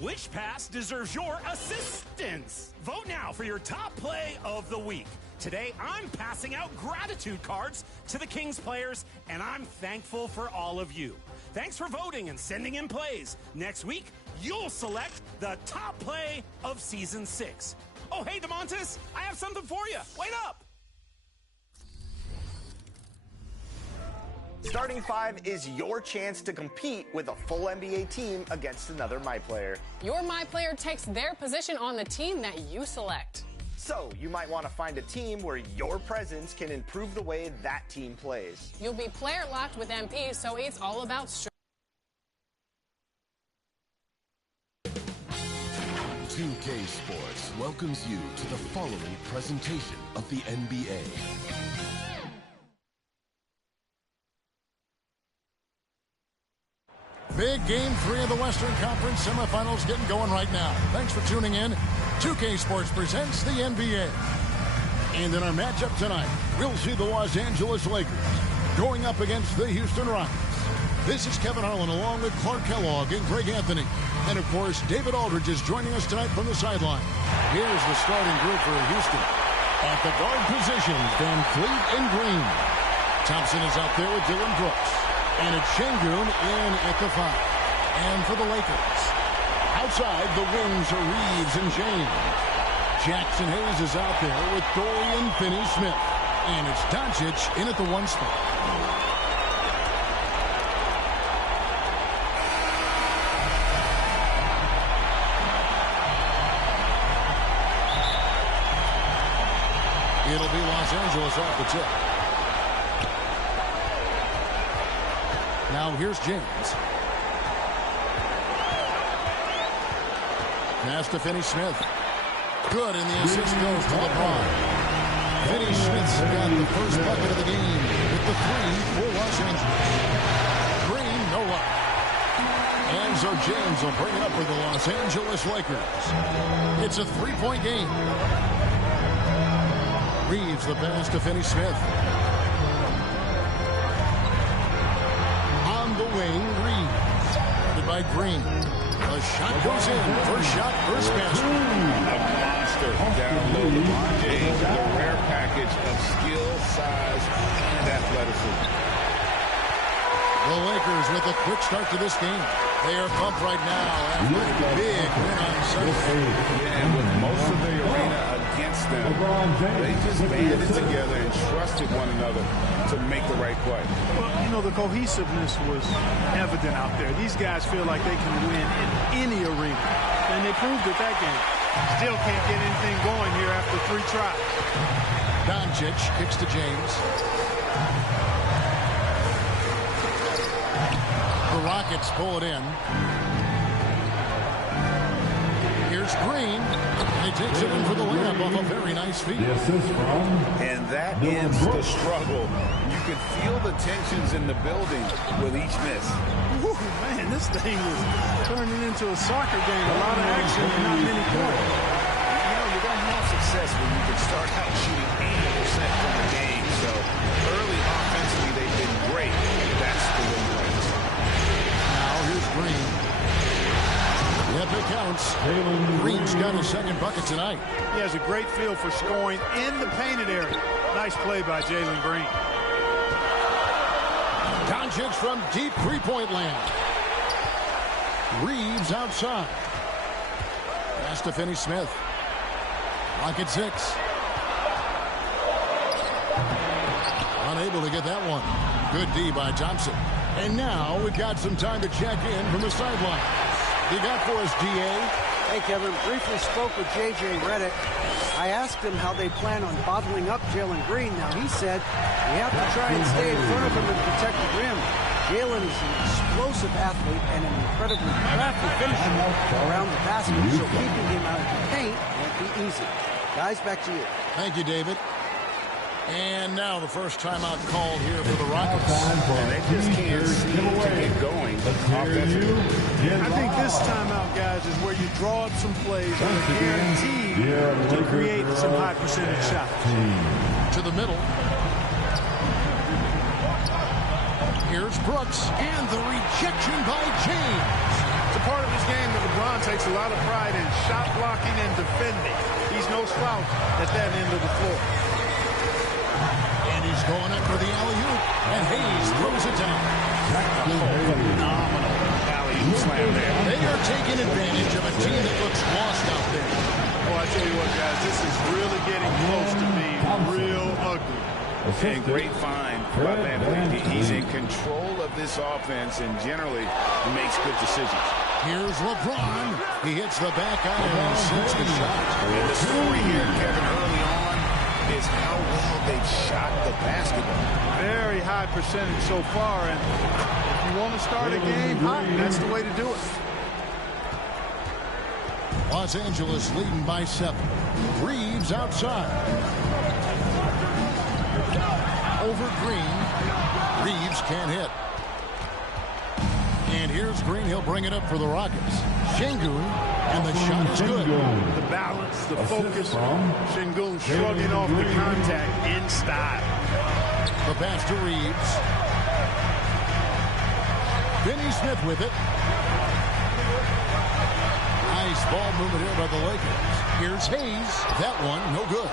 Which pass deserves your assistance? Vote now for your top play of the week. Today, I'm passing out gratitude cards to the Kings players, and I'm thankful for all of you. Thanks for voting and sending in plays. Next week, you'll select the top play of Season 6. Oh, hey, DeMontis, I have something for you. Wait up. Starting Five is your chance to compete with a full NBA team against another My Player. Your My Player takes their position on the team that you select. So you might want to find a team where your presence can improve the way that team plays. You'll be player locked with MP, so it's all about 2K Sports welcomes you to the following presentation of the NBA. Big Game 3 of the Western Conference Semifinals getting going right now. Thanks for tuning in. 2K Sports presents the NBA. And in our matchup tonight, we'll see the Los Angeles Lakers going up against the Houston Rockets. This is Kevin Harlan along with Clark Kellogg and Greg Anthony. And, of course, David Aldridge is joining us tonight from the sideline. Here's the starting group for Houston. At the guard position, Van Fleet and Green. Thompson is out there with Dylan Brooks. And it's Şengün in at the 5. And for the Lakers, outside the wings are Reeves and James. Jackson Hayes is out there with Dorian Finney-Smith. And it's Doncic in at the 1 spot. It'll be Los Angeles off the tip. Now here's James. Pass to Finney-Smith. Good, and the assist goes to LeBron. Finney-Smith's got the first bucket of the game with the 3 for Los Angeles. Green, no luck. And so James will bring it up for the Los Angeles Lakers. It's a 3-point game. Reeves the pass to Finney-Smith. The wing, Reeves. Guarded by Green. The shot goes in. First shot, first basket. A monster down low. LeBron James is a rare package of skill, size, and athleticism. The Lakers with a quick start to this game. They are pumped right now after a big win on Sunday. And with most of the arena against them, they just banded together and trusted one another to make the right play. Well, you know, the cohesiveness was evident out there. These guys feel like they can win in any arena, and they proved it that game. Still can't get anything going here after 3 tries. Doncic kicks to James. The Rockets pull it in. Here's Green. He takes it in for the layup off a very nice feed. And that ends the struggle. You can feel the tensions in the building with each miss. Woo, man, this thing was turning into a soccer game. A lot of action and not many points. You know, you're going to have success when you can start out shooting 80% from the game. So early offensively, they've been great. That's the way you like to start. Now here's Green. Yep, it counts. Green's got his second bucket tonight. He has a great feel for scoring in the painted area. Nice play by Jalen Green. Doncic from deep three-point land. Reeves outside. Pass to Finney-Smith. Rocket 6. Unable to get that one. Good D by Thompson. And now we've got some time to check in from the sideline. You got for us, D.A.? Hey, Kevin. Briefly spoke with J.J. Redick. I asked him how they plan on bottling up Jalen Green. Now, he said we have to try and stay in front of him and protect the rim. Jalen is an explosive athlete and an incredibly crafty finisher around the basket, so keeping him out of the paint won't be easy. Guys, back to you. Thank you, David. And now the first timeout called here for the Rockets. And they just can't seem to get going offensively. I think this timeout, guys, is where you draw up some plays that are guaranteed to create some high percentage shots. To the middle. Here's Brooks, and the rejection by James. It's a part of his game that LeBron takes a lot of pride in, shot blocking and defending. He's no slouch at that end of the floor. And he's going up for the alley-oop, and Hayes throws it down. Phenomenal alley-oop slam there. They are taking advantage of a team that looks lost out there. Oh, I tell you what, guys, this is really getting close to being real ugly. And great find by Van Vliet. He's in control of this offense and generally makes good decisions. Here's LeBron. He hits the back iron and sinks the shot. And the story here, Kevin, early on is how well they've shot the basketball. Very high percentage so far, and if you want to start a game hot, that's the way to do it. Los Angeles leading by 7. Reeves outside. Over Green. Reeves can't hit. And here's Green. He'll bring it up for the Rockets. Şengün, and the shot is good. The balance, the focus. Şengün shrugging off the contact in style. The pass to Reeves. Finney Smith with it. Nice ball movement here by the Lakers. Here's Hayes. That one, no good.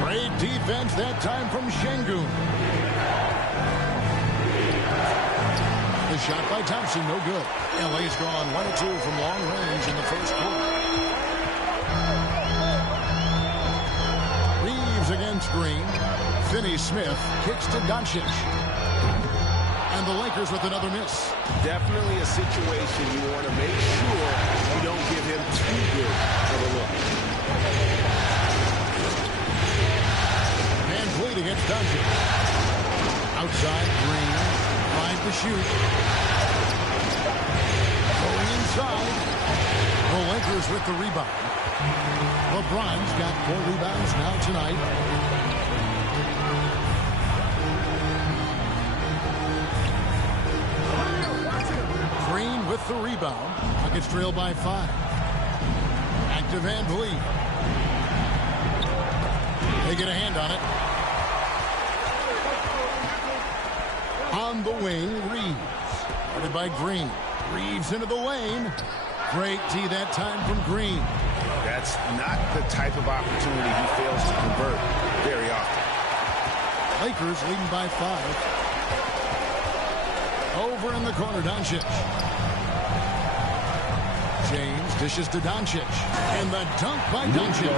Great defense that time from Şengün. The shot by Thompson, no good. LA's gone 1-2 from long range in the first quarter. Reeves against Green. Finney Smith kicks to Doncic. And the Lakers with another miss. Definitely a situation you want to make sure you don't give him too good of a look. Van Vliet against Doncic. Outside, Green. 5 to shoot. Going inside. The Lakers with the rebound. LeBron's got 4 rebounds now tonight. Green with the rebound. Rockets trail by 5. Back to Van Vliet. They get a hand on it. On the wing, Reeves. Guarded by Green. Reeves into the lane. Great D that time from Green. That's not the type of opportunity he fails to convert very often. Lakers leading by 5. Over in the corner, Doncic. James dishes to Doncic. And the dunk by Doncic.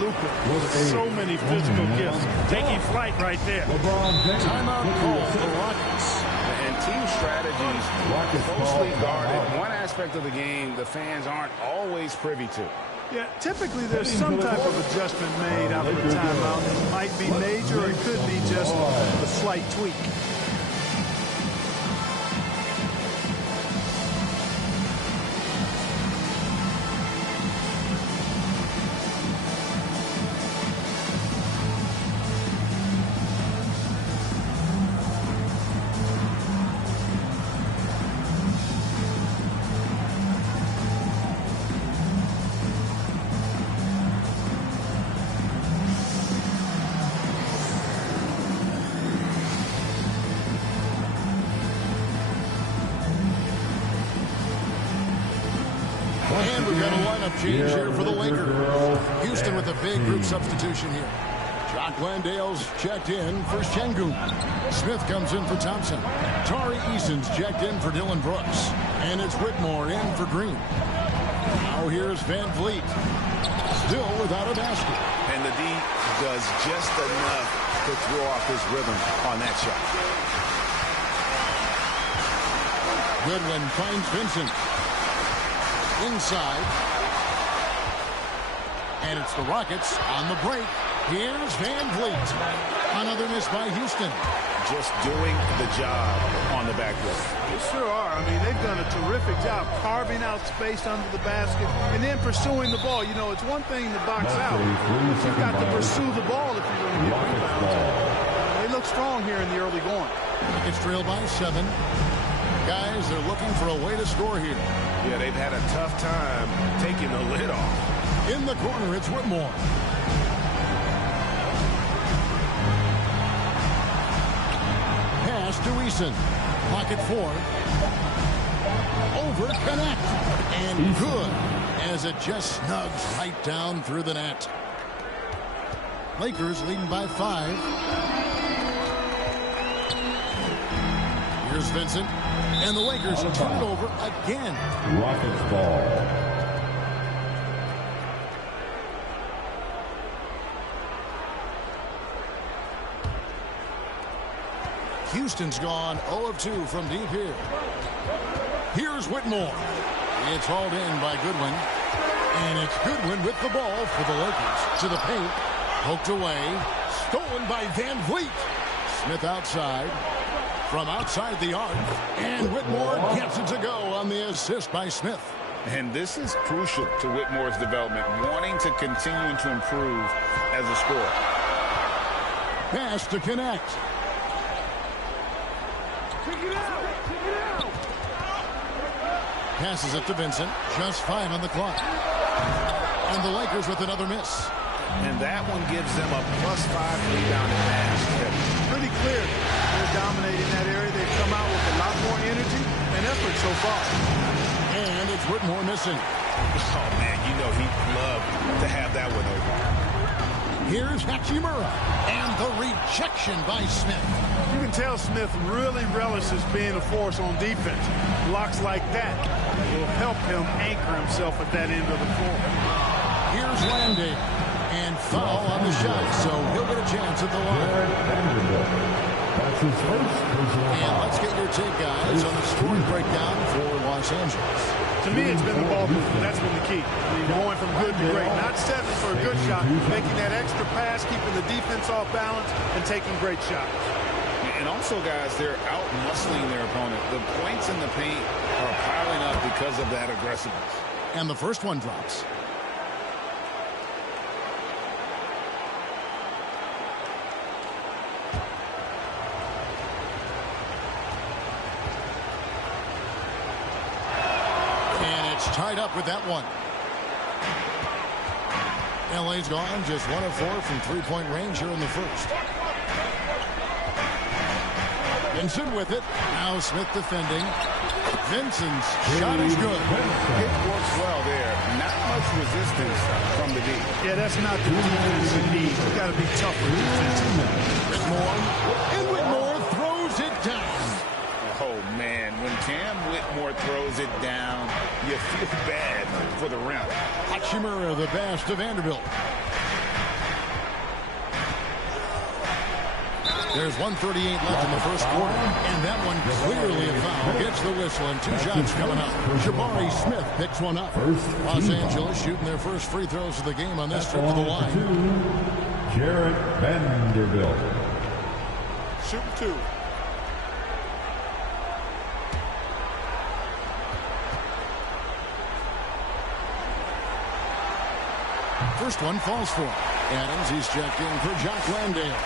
Luka with so many physical gifts. Taking flight right there. Timeout call for the Rockets. And team strategies closely guarded. One aspect of the game the fans aren't always privy to. Yeah, typically there's some type of adjustment made after the timeout. It might be major, or it could be just a slight tweak. And we've got a lineup change here for the Lakers. Houston with a big group substitution here. Jock Landale's checked in for Şengün. Smith comes in for Thompson. Tari Eason's checked in for Dylan Brooks. And it's Whitmore in for Green. Now here's Van Vliet. Still without a basket. And the D does just enough to throw off his rhythm on that shot. Goodwin finds Vincent. Inside. And it's the Rockets on the break. Here's Van Vliet. Another miss by Houston. Just doing the job on the backboard. They sure are. I mean, they've done a terrific job carving out space under the basket and then pursuing the ball. You know, it's one thing to box out, but you've got to pursue the ball if you're going to get rebounds. They look strong here in the early going. Rockets trail by 7. Guys, they're looking for a way to score here. Yeah, they've had a tough time taking the lid off. In the corner, it's Whitmore. Pass to Eason. Pocket 4. Over connect. And good, as it just snugs right down through the net. Lakers leading by 5. Here's Vincent. And the Lakers turn it over again. Rockets ball. Houston's gone 0 of 2 from deep here. Here's Whitmore. It's hauled in by Goodwin. And it's Goodwin with the ball for the Lakers. To the paint. Poked away. Stolen by Van Vliet. Smith outside. From outside the arc. And Whitmore gets it to go on the assist by Smith. And this is crucial to Whitmore's development, wanting to continue to improve as a scorer. Pass to connect. Passes it to Vincent. Just 5 on the clock. And the Lakers with another miss. And that one gives them a +5 rebound advantage. Pretty clear. They're dominating that area. They've come out with a lot more energy and effort so far. And it's Whitmore missing. Oh, man, you know he'd love to have that one over. Here's Hachimura. And the rejection by Smith. You can tell Smith really relishes being a force on defense. Blocks like that will help him anchor himself at that end of the floor. Here's Landale. And foul on the shot, so he'll get a chance at the line. That's his first personal And foul. let's get your take, guys, on the scoring breakdown for Los Angeles. To me, it's been the ball movement. That's been the key. I mean, going from good to great. Not settling for a good shot, making that extra pass, keeping the defense off balance, and taking great shots. And also, guys, they're out-muscling their opponent. The points in the paint are piling up because of that aggressiveness. And the first one drops. Tied up with that one. LA's gone just 1 of 4 from three-point range here in the first. Vincent with it. Now Smith defending. Vincent's shot is good. It works well there. Not much resistance from the D. Yeah, that's not the defense you need. You got to be tougher defensively. Whitmore. And Whitmore throws it down. Oh, man, when Cam Whitmore throws it down, you feel bad for the rim. Hachimura, the pass to Vanderbilt. There's 1:38 left in the first quarter, and that one clearly a foul. Gets the whistle, and 2 shots coming up. Jabari Smith picks one up. Los Angeles shooting their first free throws of the game on this trip to the line. Jarrett Vanderbilt. Shooting 2. First one falls for him. Adams, he's checked in for Jock Landale.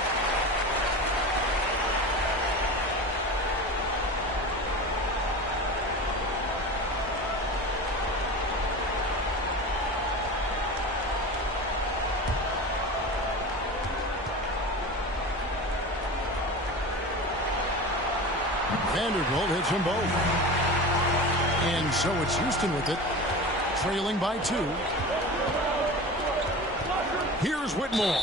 Vanderbilt hits them both. And so it's Houston with it, trailing by 2. Here's Whitmore.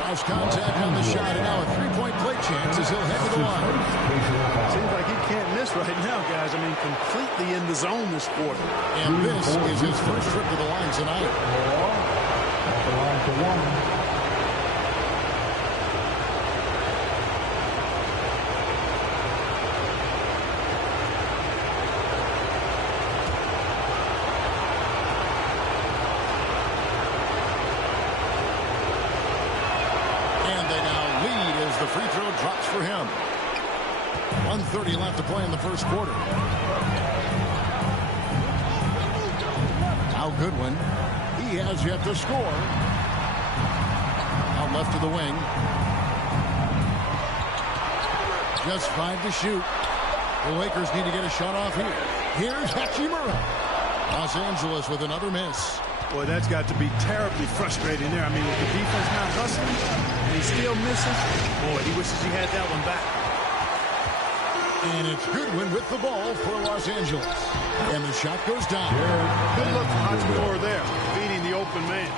Cross contact on the shot, and now a three-point play chance as he'll head to the line. Seems like he can't miss right now, guys. I mean, completely in the zone this quarter. And this is his first trip to the line tonight. At the line for 1. Free throw drops for him. 1:30 left to play in the first quarter. Now Goodwin. He has yet to score. Out left to the wing. Just 5 to shoot. The Lakers need to get a shot off here. Here's Hachimura. Los Angeles with another miss. Boy, that's got to be terribly frustrating there. I mean, with the defense not hustling, and he still misses. Boy, he wishes he had that one back. And it's Goodwin with the ball for Los Angeles. And the shot goes down. Good look from Hachimura there, beating the open man.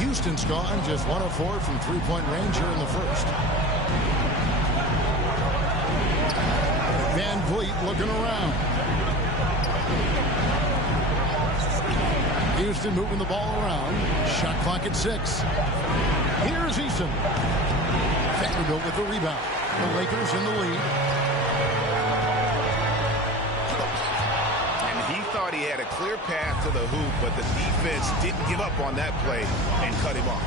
Houston's gone just 1 of 4 from three-point range here in the first. Van Vliet looking around. Houston moving the ball around. Shot clock at 6. Here's Eason. Vanderbilt with the rebound. The Lakers in the lead. And he thought he had a clear path to the hoop, but the defense didn't give up on that play and cut him off.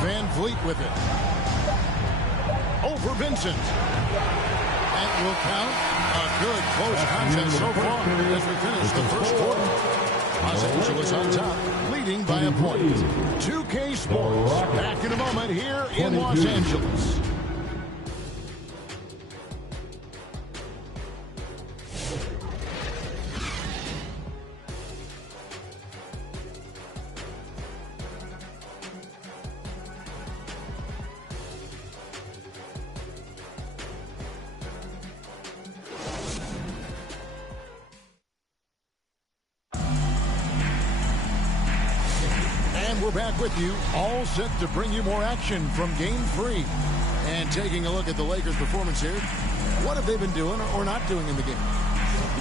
Van Vliet with it. Over Vincent. That will count. A good close contest so far as we finish the first quarter. Los Angeles on top, leading by a point. 2K Sports back in a moment here in Los Angeles. We're back with you, all set to bring you more action from Game 3. And taking a look at the Lakers' performance here, what have they been doing or not doing in the game?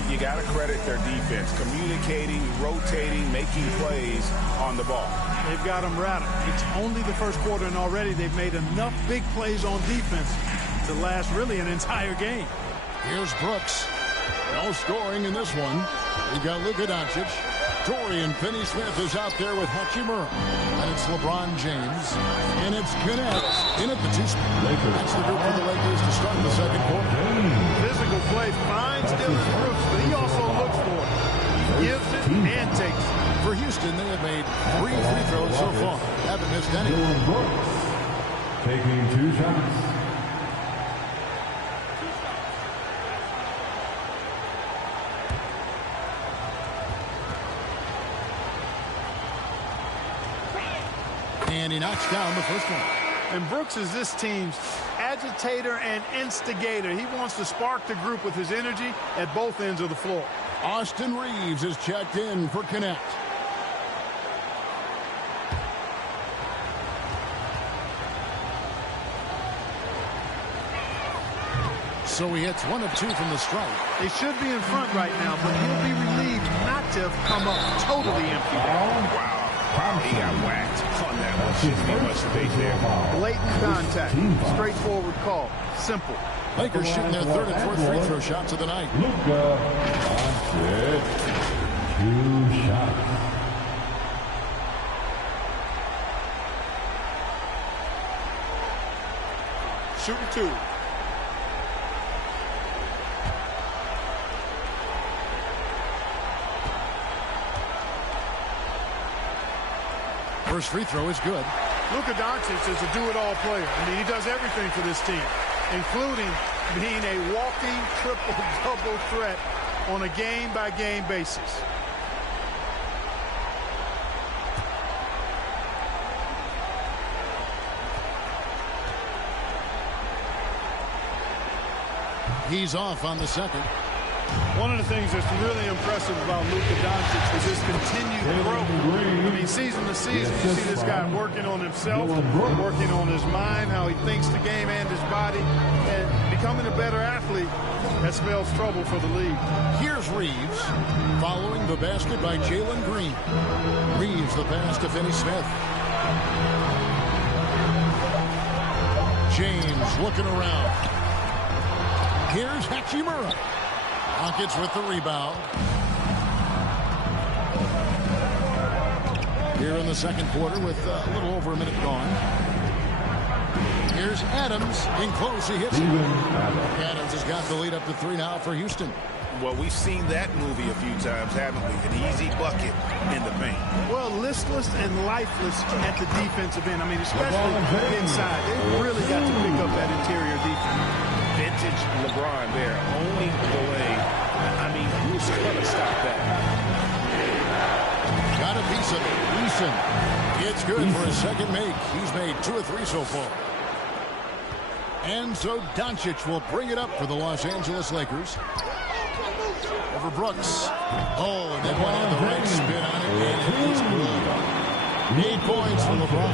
You got to credit their defense, communicating, rotating, making plays on the ball. They've got them rattled. It's only the first quarter, and already they've made enough big plays on defense to last really an entire game. Here's Brooks. No scoring in this one. We've got Luka Doncic. Dorian Finney-Smith is out there with Hachimura. And it's LeBron James. And it's Kenneth in at the 2 spot. That's the group for the Lakers to start the second quarter. Physical play finds Dylan Brooks, but he also looks for it. He gives it and takes it. For Houston, they have made 3 free throws so far. Haven't missed any. Dylan Brooks taking 2 shots. And he knocks down the first one. And Brooks is this team's agitator and instigator. He wants to spark the group with his energy at both ends of the floor. Austin Reeves is checked in for Connect. So he hits 1 of 2 from the strike. They should be in front right now, but he'll be relieved not to have come up totally empty. Wow. He got whacked on that one. Shouldn't be much debate there. Blatant contact. Straightforward call. Simple. Lakers shooting their 3rd and 4th free throw shots of the night. Luka Doncic, 2 shots. Shooting 2. First free throw is good. Luka Doncic is a do-it-all player. I mean, he does everything for this team, including being a walking triple-double threat on a game-by-game basis. He's off on the second. One of the things that's really impressive about Luka Doncic is his continued growth. I mean, season to season, you see this guy working on himself, working on his mind, how he thinks the game and his body, and becoming a better athlete. That spells trouble for the league. Here's Reeves, following the basket by Jalen Green. Reeves the pass to Finney-Smith. James looking around. Here's Hachimura. Rockets with the rebound. Here in the second quarter with a little over a minute gone. Here's Adams. In close, he hits it. Adams has got the lead up to 3 now for Houston. Well, we've seen that movie a few times, haven't we? An easy bucket in the paint. Well, listless and lifeless at the defensive end. I mean, especially inside. They really got to pick up that interior defense. Vintage LeBron there, owning the lane. I mean, who's going to stop that? Got a piece of it. Eason. It's good for his second make. He's made 2 of 3 so far. And so Doncic will bring it up for the Los Angeles Lakers. Over Brooks. Oh, and then went on the right spin on it, and it was good. 8 points for LeBron.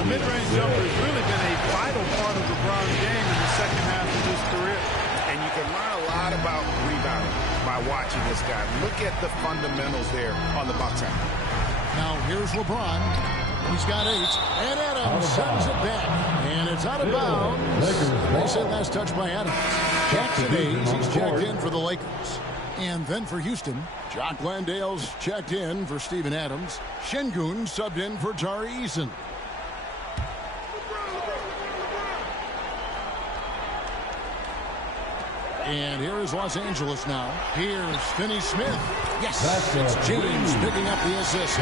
The mid-range jumper has really been a vital part of LeBron's game in the second half of his career. And you can learn a lot about rebounding by watching this guy. Look at the fundamentals there on the box out. Now here's LeBron. He's got 8. And Adams sends it back. And it's out of bounds. They say last touch by Adams. Jackson Hayes, he's checked in for the Lakers. And then for Houston, Jock Landale's checked in for Steven Adams. Şengün subbed in for Tari Eason. And here is Los Angeles now. Here's Finney Smith. Yes, it's James picking up the assist.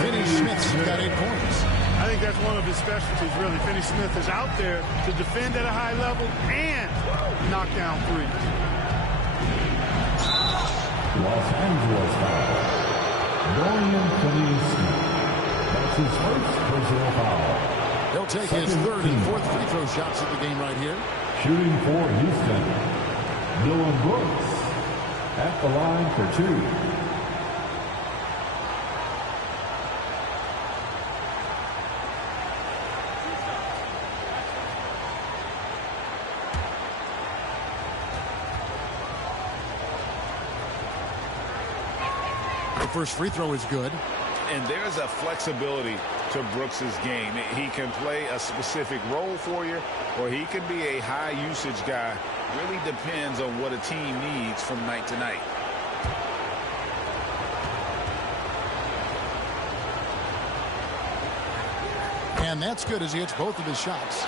Finney Smith's got 8 points. I think that's one of his specialties, really. Finney Smith is out there to defend at a high level and knock down threes. Los Angeles foul. Dorian Finney-Smith. That's his first personal foul. He'll take his 3rd and 4th free throw shots of the game right here. Shooting for Houston, Dylan Brooks at the line for 2. The first free throw is good. And there's a flexibility to Brooks's game. He can play a specific role for you, or he can be a high usage guy. Really depends on what a team needs from night to night. And that's good as he hits both of his shots.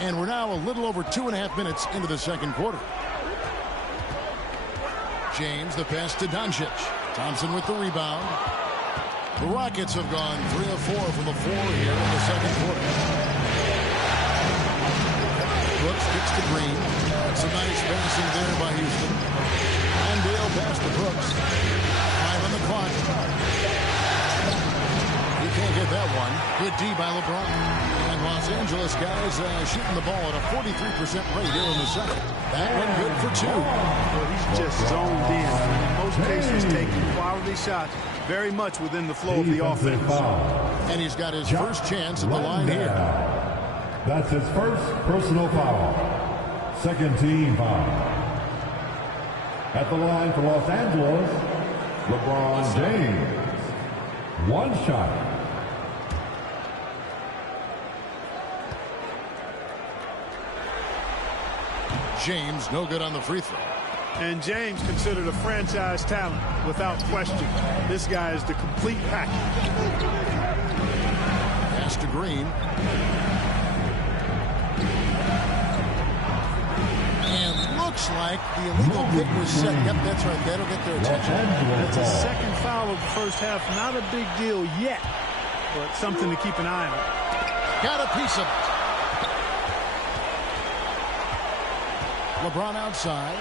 And we're now a little over 2.5 minutes into the second quarter. James, the pass to Doncic. Thompson with the rebound. The Rockets have gone 3 of 4 from the floor here in the second quarter. Brooks gets to Green. Some nice passing there by Houston. Landale pass to Brooks. 5 on the clock. You can't get that one. Good D by LeBron. And Los Angeles guys shooting the ball at a 43% rate here in the second. That one good for 2. Well, he's just zoned in. In most cases, taking quality shots very much within the flow of the offense. And he's got his first chance at the line here. That's his first personal foul. Second team foul. At the line for Los Angeles, LeBron James. 1 shot. James, no good on the free throw. And James considered a franchise talent, without question. This guy is the complete package. Pass to Green. And looks like the illegal pick was set. Yep, that's right. That'll get their attention. That's a second foul of the first half. Not a big deal yet, but something to keep an eye on. Got a piece of it. LeBron outside.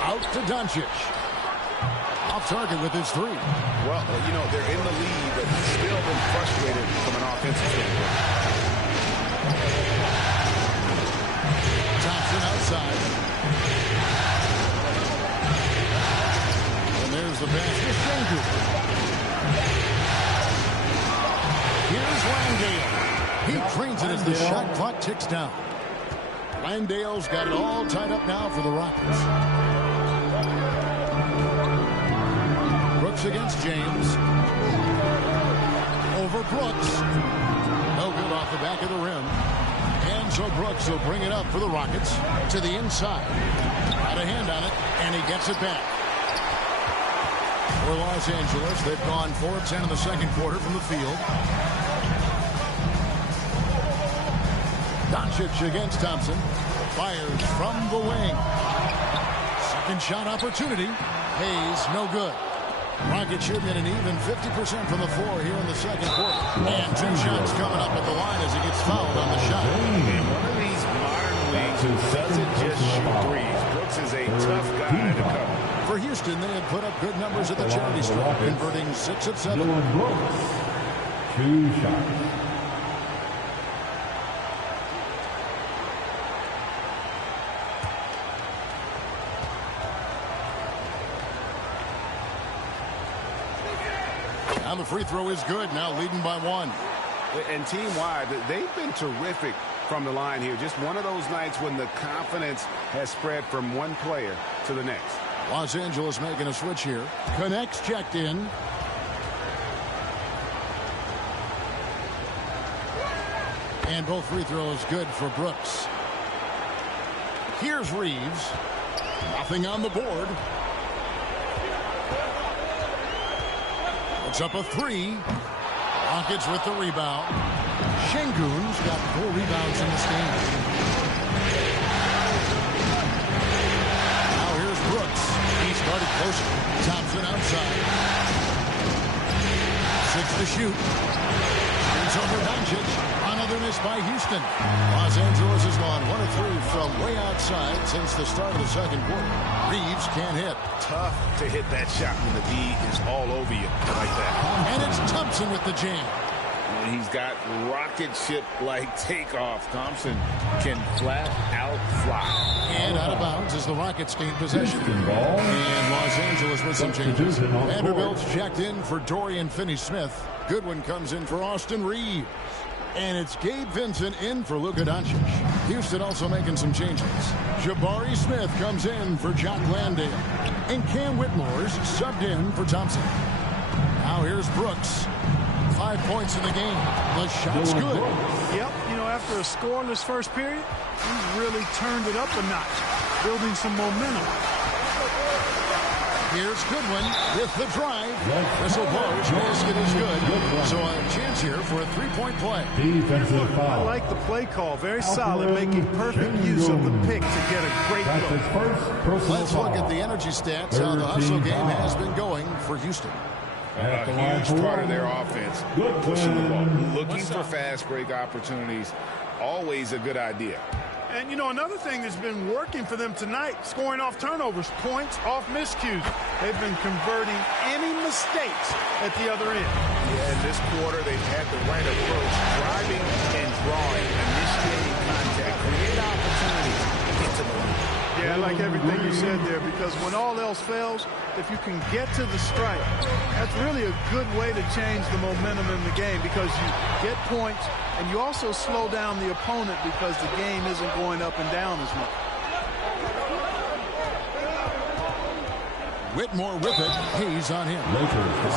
Out to Doncic. Off target with his 3. Well, you know, they're in the lead, but he's still been frustrated from an offensive standpoint. Thompson outside. And there's the pass to Şengün. Here's Landale. He drains it as the shot clock ticks down. Landale's got it all tied up now for the Rockets. Brooks against James. Over Brooks. No good off the back of the rim. And so Brooks will bring it up for the Rockets to the inside. Got a hand on it, and he gets it back. For Los Angeles, they've gone 4 of 10 in the second quarter from the field. Doncic against Thompson. Fires from the wing. Second shot opportunity. Hayes, no good. Rockets shooting at an even 50% from the floor here in the second quarter. And 2 shots coming up at the line as he gets fouled on the shot. And one of these modern wings doesn't just shoot threes. Brooks is a tough guy to cover. For Houston, they have put up good numbers at the charity stripe, converting 6 of 7. 2 shots. And the free throw is good, now leading by 1. And team-wide, they've been terrific from the line here. Just one of those nights when the confidence has spread from one player to the next. Los Angeles making a switch here. Connects, checked in. And both free throws good for Brooks. Here's Reeves. Nothing on the board. Puts up a 3. Rockets with the rebound. Şengün's got 4 rebounds in this game. Now here's Brooks. He started closer. Thompson outside. 6 to shoot. It's over Doncic. Another miss by Houston. Los Angeles has gone 1 of 3 from way outside since the start of the second quarter. Reeves can't hit. Tough to hit that shot when the D is all over you like that. And it's Thompson with the jam. And he's got rocket ship-like takeoff. Thompson can flat out fly. And out of bounds as the Rockets gain possession. And Los Angeles with some changes. Vanderbilt's checked in for Dorian Finney-Smith. Goodwin comes in for Austin Reeves. And it's Gabe Vincent in for Luka Doncic. Houston also making some changes. Jabari Smith comes in for Jock Landale. And Cam Whitmore's subbed in for Thompson. Now here's Brooks. 5 points in the game. The shot's good. Yep, you know, after a scoreless first period, he's really turned it up a notch, building some momentum. Here's Goodwin with the drive. Whistle blows. Basket is good. So a chance here for a 3-point play. Defensive foul. I like the play call. Very solid, making perfect use of the pick to get a great look. Let's look at the energy stats. How the hustle game has been going for Houston. A huge part of their offense, pushing the ball, looking for fast break opportunities. Always a good idea. And, you know, another thing that's been working for them tonight, scoring off turnovers, points off miscues. They've been converting any mistakes at the other end. Yeah, in this quarter, they've had the right approach, driving and drawing, initiating contact, create opportunities, get to the line. Yeah, I like everything you said there, because when all else fails, if you can get to the strike, that's really a good way to change the momentum in the game, because you get points and you also slow down the opponent because the game isn't going up and down as much. Whitmore with it. Hayes on him. This is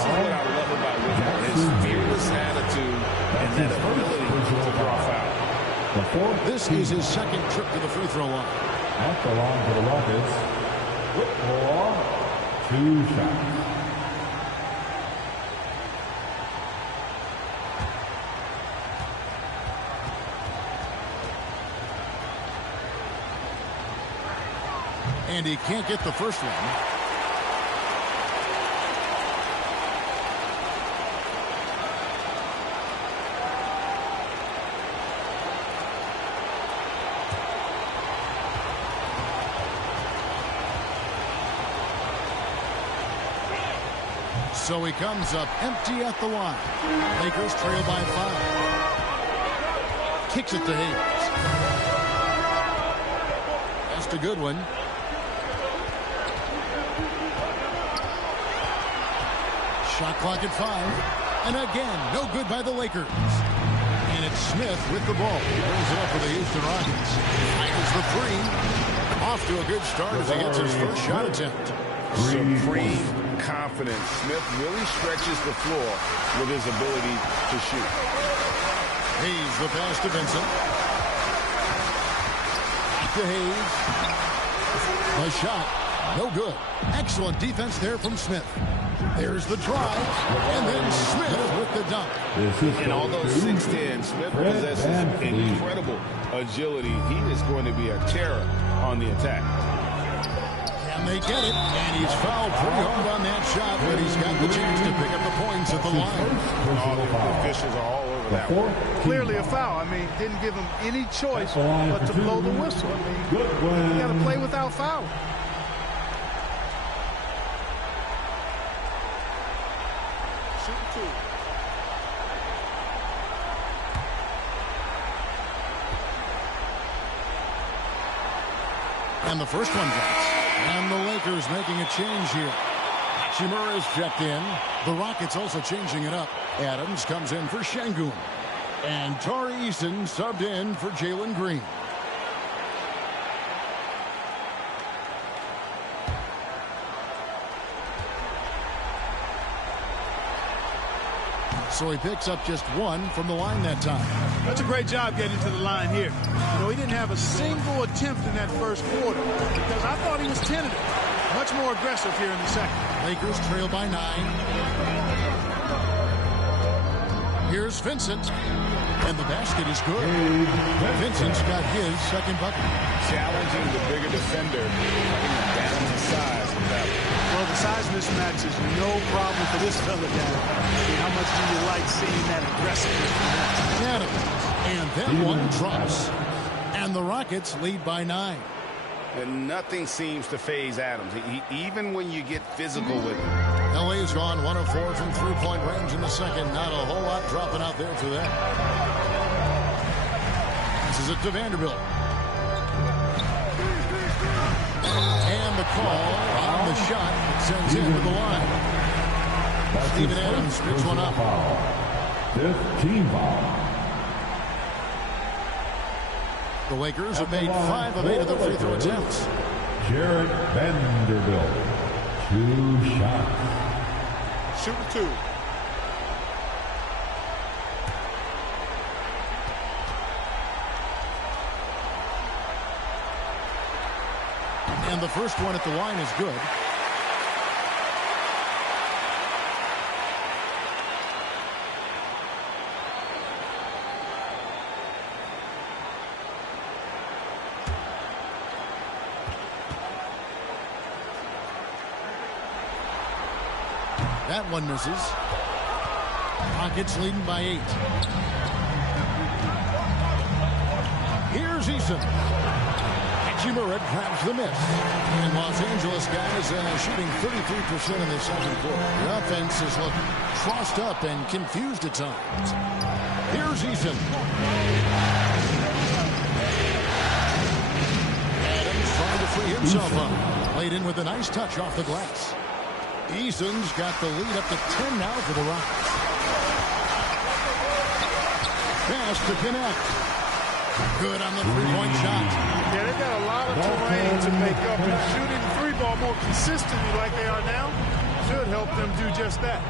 what I love about Whitmore, his fearless attitude and that ability to draw foul. This is his second trip to the free throw line. At the line for the Rockets, Whitmore, 2 shots. And he can't get the first one. So he comes up empty at the line. Lakers trail by 5. Kicks it to Hayes. That's a good one. Shot clock at 5. And again, no good by the Lakers. And it's Smith with the ball. He brings it up for the Houston Rockets. Fires the 3. Off to a good start as he gets his first shot attempt. Supreme confidence. Smith really stretches the floor with his ability to shoot. Hayes the pass to Vincent. Back to Hayes. The shot. No good. Excellent defense there from Smith. There's the drive. And then Smith with the dunk. And although 6'10", Smith possesses incredible agility. He is going to be a terror on the attack. Can they get it? And he's fouled pretty hard on that shot, but he's got the chance to pick up the points at the line. All the officials are all over that one. Clearly a foul. I mean, didn't give him any choice but to blow the whistle. I mean, you got to play without fouling. And the first one drops. And the Lakers making a change here. Hachimura is checked in. The Rockets also changing it up. Adams comes in for Şengün. And Tari Eason subbed in for Jalen Green. So he picks up just one from the line that time. That's a great job getting to the line here. You know, he didn't have a single attempt in that first quarter because I thought he was tentative. Much more aggressive here in the second. Lakers trail by 9. Here's Vincent. And the basket is good. Vincent's got his second bucket. Challenging the bigger defender, bringing him down to size with that one. Well, the size mismatch is no problem for this fella down. I mean, how much do you like seeing that aggressiveness from that? Adams. And that one drops. And the Rockets lead by 9. And nothing seems to faze Adams. Even when you get physical with him. LA's gone 1 of 4 from three-point range in the second. Not a whole lot dropping out there for them. This is it to Vanderbilt. And the call on the shot that sends him to the line. Steven Adams picks one up. 5th team foul. The Lakers have made 5 of 8 of their free throw attempts. Jared Vanderbilt, 2 shots. Shooting 2. And the first one at the line is good. That one misses. Rockets leading by 8. Here's Eason. Hachimura grabs the miss. And Los Angeles guys shooting 33% in the second quarter. The offense has looked crossed up and confused at times. Here's Eason. Adams trying to free himself up. Laid in with a nice touch off the glass. Eason's got the lead up to 10 now for the Rockets. Pass to connect. Good on the three-point shot. Yeah, they've got a lot of terrain to make up, and shooting the 3-ball more consistently like they are now should help them do just that.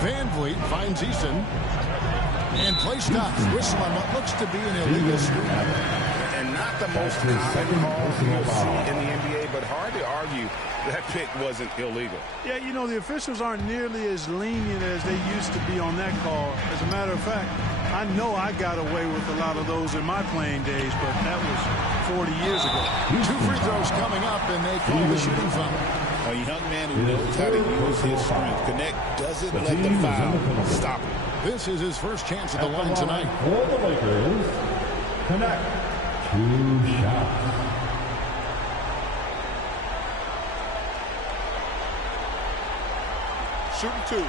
Van Vliet finds Eason. And play stops. Whistle on what looks to be an illegal screen. And not the most common call you'll see in the NBA, but hard to argue that pick wasn't illegal. Yeah, you know, the officials aren't nearly as lenient as they used to be on that call. As a matter of fact, I know I got away with a lot of those in my playing days, but that was 40 years ago. 2 free throws coming up, and they call the shooting foul. A young man who knows how to use his strength. Connect doesn't let the foul stop him. This is his first chance at the line tonight. For the Lakers, Connect, 2 shots. Shooting 2.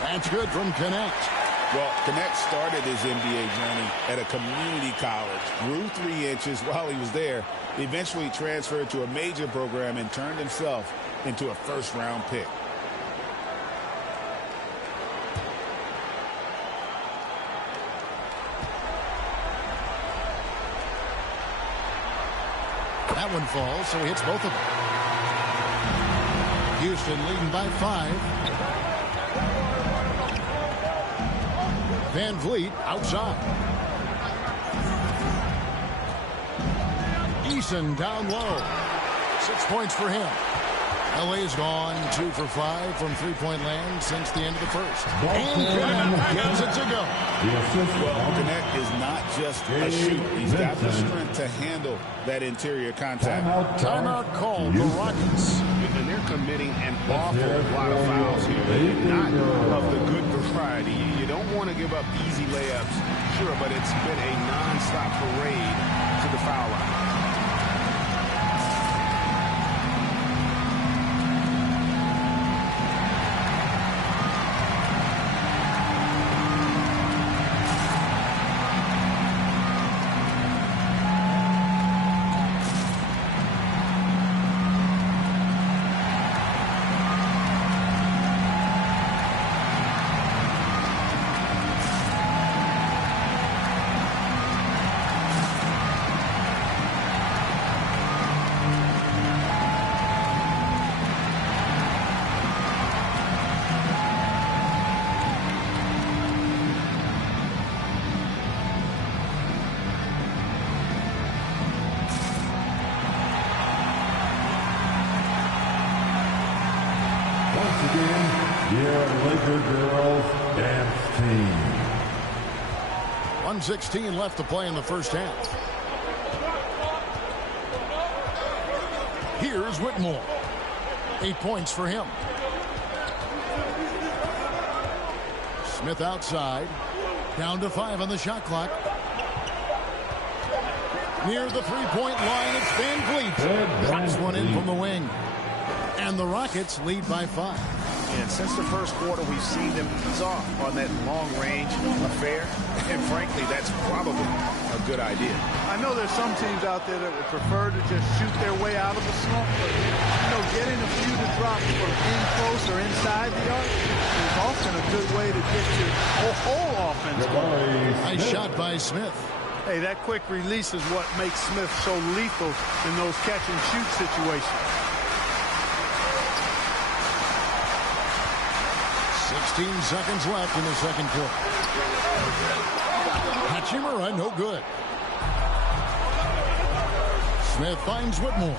That's good from Connect. Well, Connect started his NBA journey at a community college, grew 3 inches while he was there, eventually transferred to a major program and turned himself into a first-round pick. That one falls, so he hits both of them. Houston leading by 5. Van Vliet outside. Eason down low. 6 points for him. LA's gone 2 for 5 from three-point land since the end of the first. And Connect gets it to go. Well, Connect is not just a shooter. He's got the strength to handle that interior contact. Timeout called the Rockets. And they're committing an awful lot of fouls here. Not of the good variety. You don't want to give up easy layups, sure, but it's been a non-stop parade to the foul line. girls dance team. 1:16 left to play in the first half. Here's Whitmore. 8 points for him. Smith outside. Down to 5 on the shot clock. Near the three-point line, it's Van Vliet. Drops one in from the wing. And the Rockets lead by 5. And since the first quarter, we've seen them ease off on that long-range affair. And frankly, that's probably a good idea. I know there's some teams out there that would prefer to just shoot their way out of a slump, but, you know, getting a few to drop from in close or inside the arc is often a good way to get your whole offense going. Nice shot by Smith. Hey, that quick release is what makes Smith so lethal in those catch-and-shoot situations. 16 seconds left in the second quarter. Hachimura, no good. Smith finds Whitmore.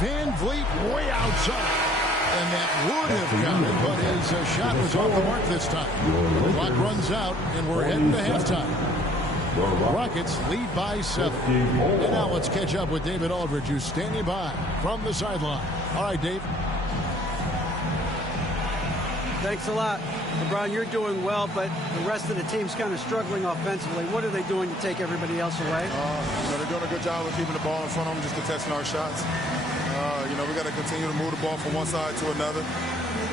Van Vliet way outside. And that would have counted, but his shot was off the mark this time. The clock runs out, and we're heading to halftime. Rockets lead by 7. And now let's catch up with David Aldridge, who's standing by from the sideline. All right, Dave. Thanks a lot. LeBron, you're doing well, but the rest of the team's kind of struggling offensively. What are they doing to take everybody else away? They're doing a good job of keeping the ball in front of them, just contesting our shots. We got to continue to move the ball from one side to another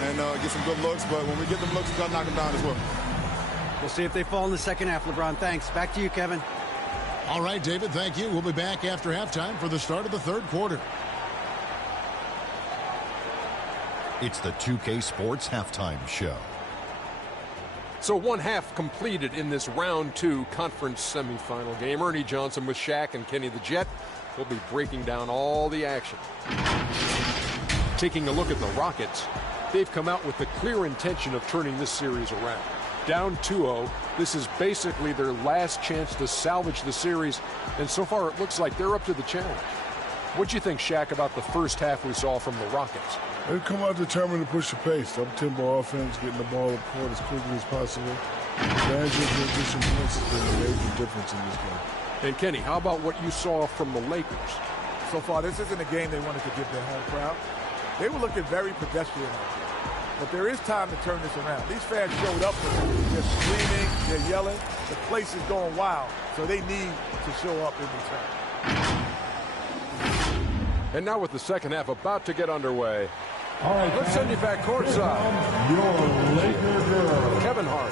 and get some good looks. But when we get them looks, we got to knock them down as well. We'll see if they fall in the second half, LeBron. Thanks. Back to you, Kevin. All right, David, thank you. We'll be back after halftime for the start of the third quarter. It's the 2K Sports Halftime Show. So one half completed in this round 2 conference semifinal game. Ernie Johnson with Shaq and Kenny the Jet will be breaking down all the action. Taking a look at the Rockets, they've come out with the clear intention of turning this series around. Down 2-0, this is basically their last chance to salvage the series, and so far it looks like they're up to the challenge. What do you think, Shaq, about the first half we saw from the Rockets? They come out determined to push the pace. Up-tempo offense, getting the ball up court as quickly as possible. Managing transition points has been a major difference in this game. And Kenny, how about what you saw from the Lakers? So far, this isn't a game they wanted to give their home crowd. They were looking very pedestrian out there. But there is time to turn this around. These fans showed up. They're screaming, they're yelling. The place is going wild. So they need to show up in return. And now with the second half about to get underway, all right, let's send you back courtside. Your Laker girl, Kevin Hart.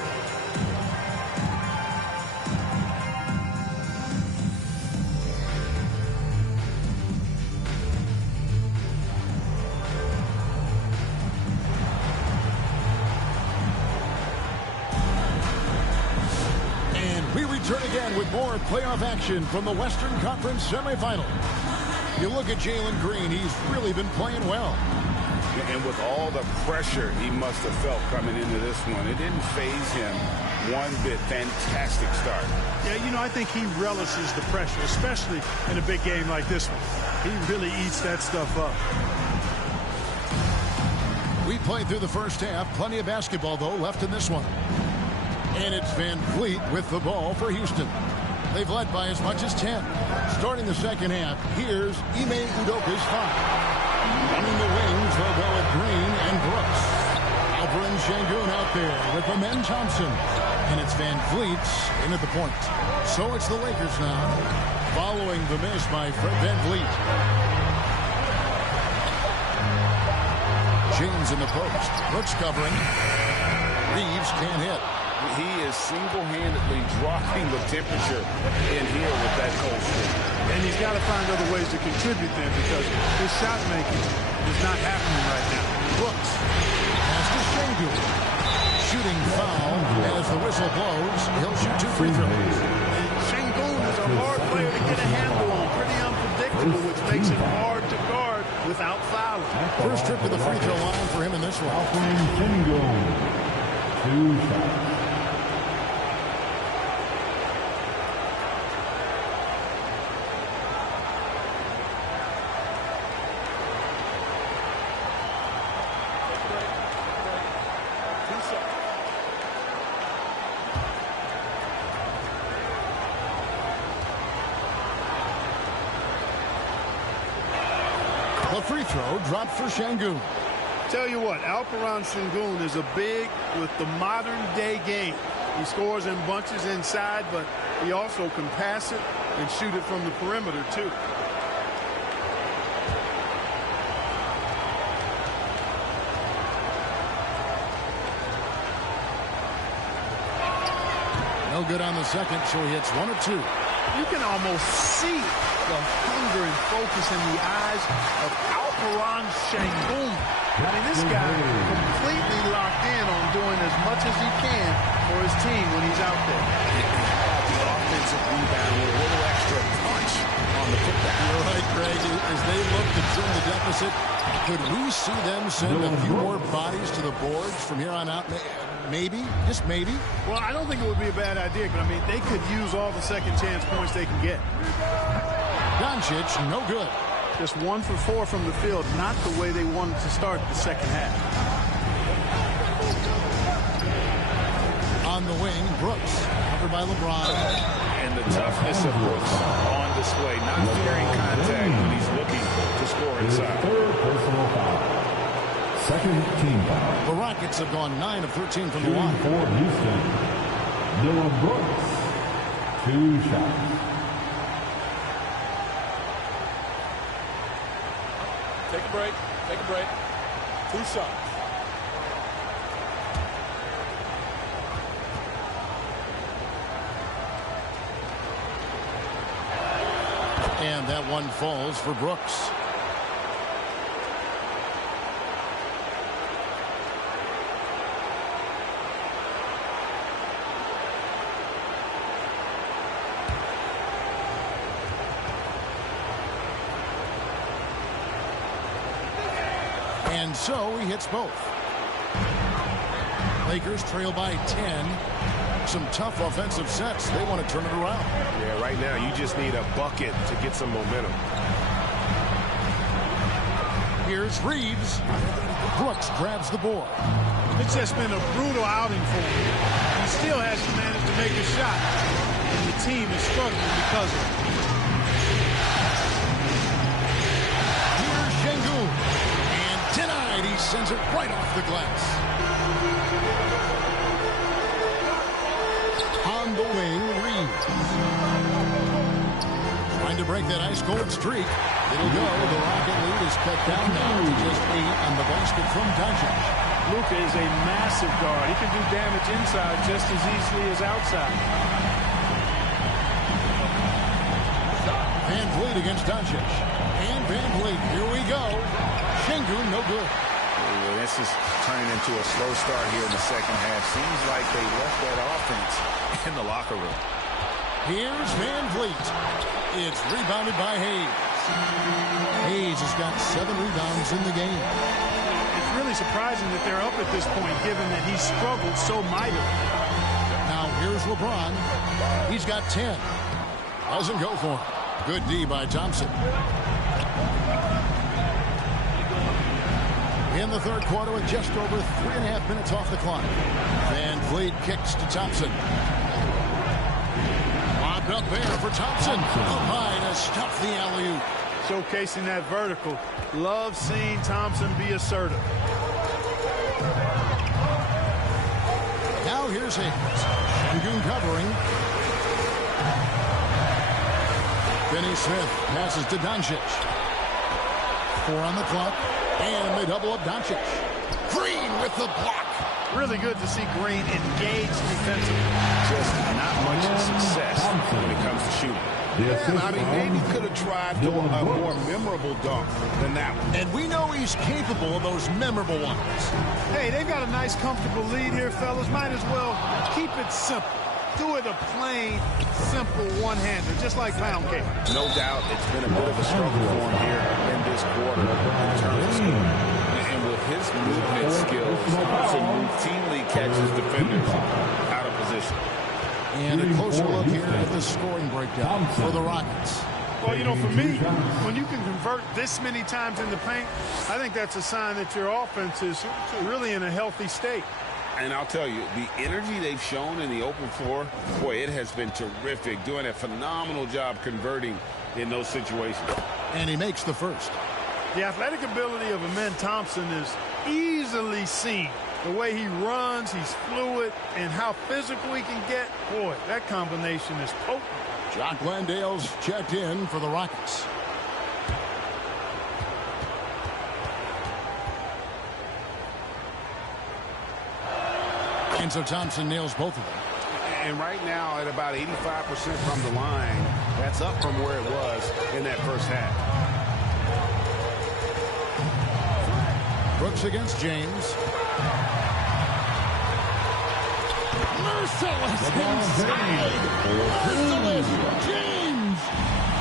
And we return again with more playoff action from the Western Conference semifinal. You look at Jalen Green, he's really been playing well. And with all the pressure he must have felt coming into this one, it didn't faze him one bit. Fantastic start. Yeah, I think he relishes the pressure, especially in a big game like this one. He really eats that stuff up. We played through the first half. Plenty of basketball, though, left in this one. And it's Van Vliet with the ball for Houston. They've led by as much as 10. Starting the second half, here's Ime Udoka's foul. Running the wings, they'll go at Green and Brooks. Alperen Şengün out there with Amen Thompson. And it's Van Vliet in at the point. So it's the Lakers now, following the miss by Fred Van Vliet. James in the post. Brooks covering. Reeves can't hit. He is single-handedly dropping the temperature in here with that cold streak. And he's got to find other ways to contribute then, because his shot making is not happening right now. Brooks has to Şengün. Shooting foul as the whistle blows. He'll shoot 2 free throws. Şengün is a hard player to get a handle on. Pretty unpredictable, which makes it hard to guard without fouling. First trip to the free throw line for him in this one. Alperen Şengün, 2 shots. free throw dropped for Şengün. Tell you what, Alperen Şengün is a big with the modern-day game. He scores in bunches inside, but he also can pass it and shoot it from the perimeter, too. No good on the second, so he hits 1 of 2. You can almost see the hunger and focus in the eyes of Alperen Şengün. I mean, this guy completely locked in on doing as much as he can for his team when he's out there. The offensive rebound with a little extra punch on the putback. You're right, Greg. As they look to trim the deficit, could we see them send a few more bodies to the boards from here on out? Maybe, just maybe. Well, I don't think it would be a bad idea, but I mean, they could use all the second chance points they can get. Doncic, no good. Just 1 for 4 from the field, not the way they wanted to start the second half. On the wing, Brooks, covered by LeBron. And the toughness of Brooks on display, not fearing contact when he's looking to score inside. Third personal foul. Second team foul. The Rockets have gone 9 of 13 from the line. For Houston, Dylan Brooks, 2 shots. Take a break. Take a break. 2 shots. And that one falls for Brooks. And so he hits both. Lakers trail by 10. Some tough offensive sets. They want to turn it around. Yeah, right now you just need a bucket to get some momentum. Here's Reeves. Brooks grabs the board. It's just been a brutal outing for him. He still hasn't managed to make a shot, and the team is struggling because of it. Here's Şengün. And denied. He sends it right off the glass. On the wing, Reeves. Trying to break that ice-cold streak. It'll go. The Rocket lead is cut down now to just 8 on the basket from Doncic. Luka is a massive guard. He can do damage inside just as easily as outside. Van Vliet against Doncic. And Van Vliet, here we go. Şengün, no good. This is turning into a slow start here in the second half. Seems like they left that offense in the locker room. Here's Van Vliet. It's rebounded by Hayes. Hayes has got 7 rebounds in the game. It's really surprising that they're up at this point, given that he struggled so mightily. Now here's LeBron. He's got 10. Doesn't go for him. Good D by Thompson. In the third quarter with just over 3.5 minutes off the clock. Van Vliet kicks to Thompson. Lobbed up there for Thompson. Up high to stop the alley-oop. Showcasing that vertical. Love seeing Thompson be assertive. Now here's Hayes. Şengün covering. Finney Smith passes to Doncic. 4 on the clock. And they double up Doncic. Green with the block. Really good to see Green engaged defensively. Just not much success when it comes to shooting. Yeah, I mean, maybe could have tried for a more memorable dunk than that one. And we know he's capable of those memorable ones. Hey, they've got a nice, comfortable lead here, fellas. Might as well keep it simple. Do it a plain, simple one-hander, just like pound cake. No doubt it's been a bit of a struggle for him here in this quarter in terms of scoring. And with his movement skills, Thompson routinely catches defenders out of position. And a closer look here at the scoring breakdown for the Rockets. Well, you know, for me, when you can convert this many times in the paint, I think that's a sign that your offense is really in a healthy state. And I'll tell you, the energy they've shown in the open floor, boy, it has been terrific, doing a phenomenal job converting in those situations. And he makes the first. The athletic ability of Amen Thompson is easily seen. The way he runs, he's fluid, and how physical he can get. Boy, that combination is potent. Jock Landale's checked in for the Rockets. And so Thompson nails both of them. And right now at about 85% from the line, that's up from where it was in that first half. Brooks against James. Merciless inside. Merciless James.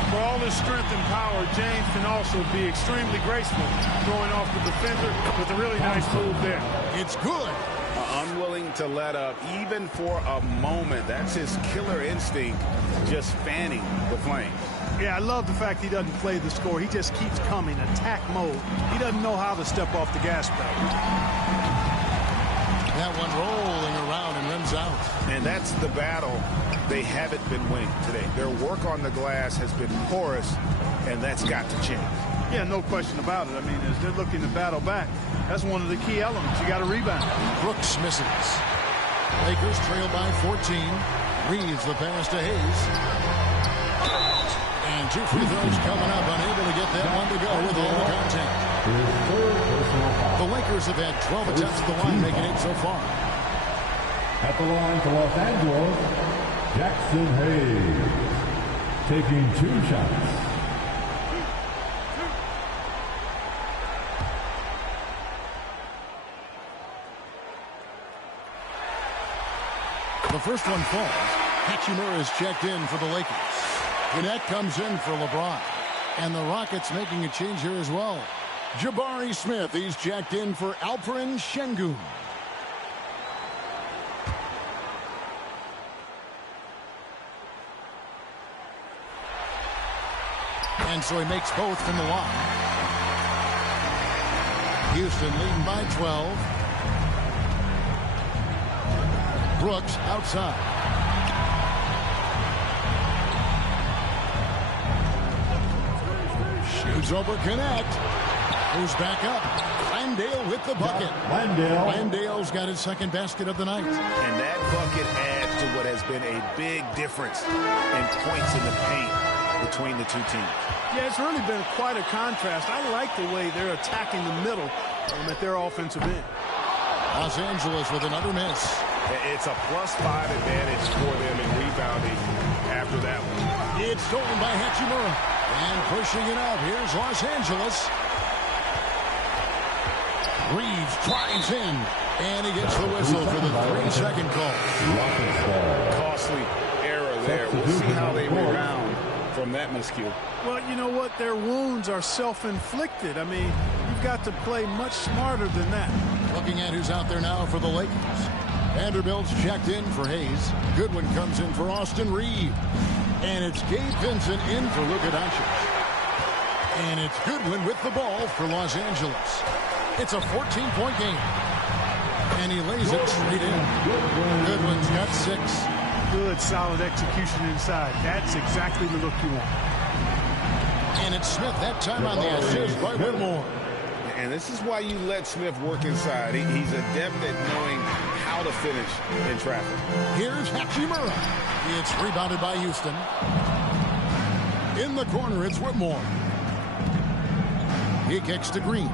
For all his strength and power, James can also be extremely graceful, throwing off the defender with a really nice move there. It's good. Unwilling to let up even for a moment. That's his killer instinct, just fanning the flame. Yeah, I love the fact he doesn't play the score. He just keeps coming, attack mode. He doesn't know how to step off the gas pedal. That one rolling around and rims out. And that's the battle they haven't been winning today. Their work on the glass has been porous, and that's got to change. Yeah, no question about it. I mean, as they're looking to battle back, that's one of the key elements. You got to rebound. Brooks misses. Lakers trail by 14. Reeves the pass to Hayes. And 2 free throws coming up. Unable to get that one to go with all the contact. The Lakers have had 12 attempts at the line, making 8 so far. At the line for Los Angeles, Jackson Hayes, taking 2 shots. The first one falls. Hachimura is checked in for the Lakers. Gwinnett comes in for LeBron. And the Rockets making a change here as well. Jabari Smith, he's checked in for Alperen Şengün. And so he makes both from the line. Houston leading by 12. Brooks outside. Shoots over Connect. Who's back up? Landale with the bucket. Landale's got his second basket of the night. And that bucket adds to what has been a big difference in points in the paint between the two teams. Yeah, it's really been quite a contrast. I like the way they're attacking the middle at their offensive end. Los Angeles with another miss. It's a +5 advantage for them in rebounding after that one. It's stolen by Hachimura. And pushing it up. Here's Los Angeles. Reeves drives in. And he gets the whistle for the 3-second call. Costly error there. We'll see how they rebound from that miscue. Well, you know what? Their wounds are self-inflicted. I mean, you've got to play much smarter than that. Looking at who's out there now for the Lakers. Vanderbilt's checked in for Hayes. Goodwin comes in for Austin Reeves. And it's Gabe Vincent in for Luka Doncic. And it's Goodwin with the ball for Los Angeles. It's a 14-point game. And he lays it straight in. Goodwin's got 6. Good, solid execution inside. That's exactly the look you want. And it's Smith that time on the assist by Whitmore. And this is why you let Smith work inside. He's adept at knowing how to finish in traffic. Here's Hachimura. It's rebounded by Houston. In the corner, it's Whitmore. He kicks to Green.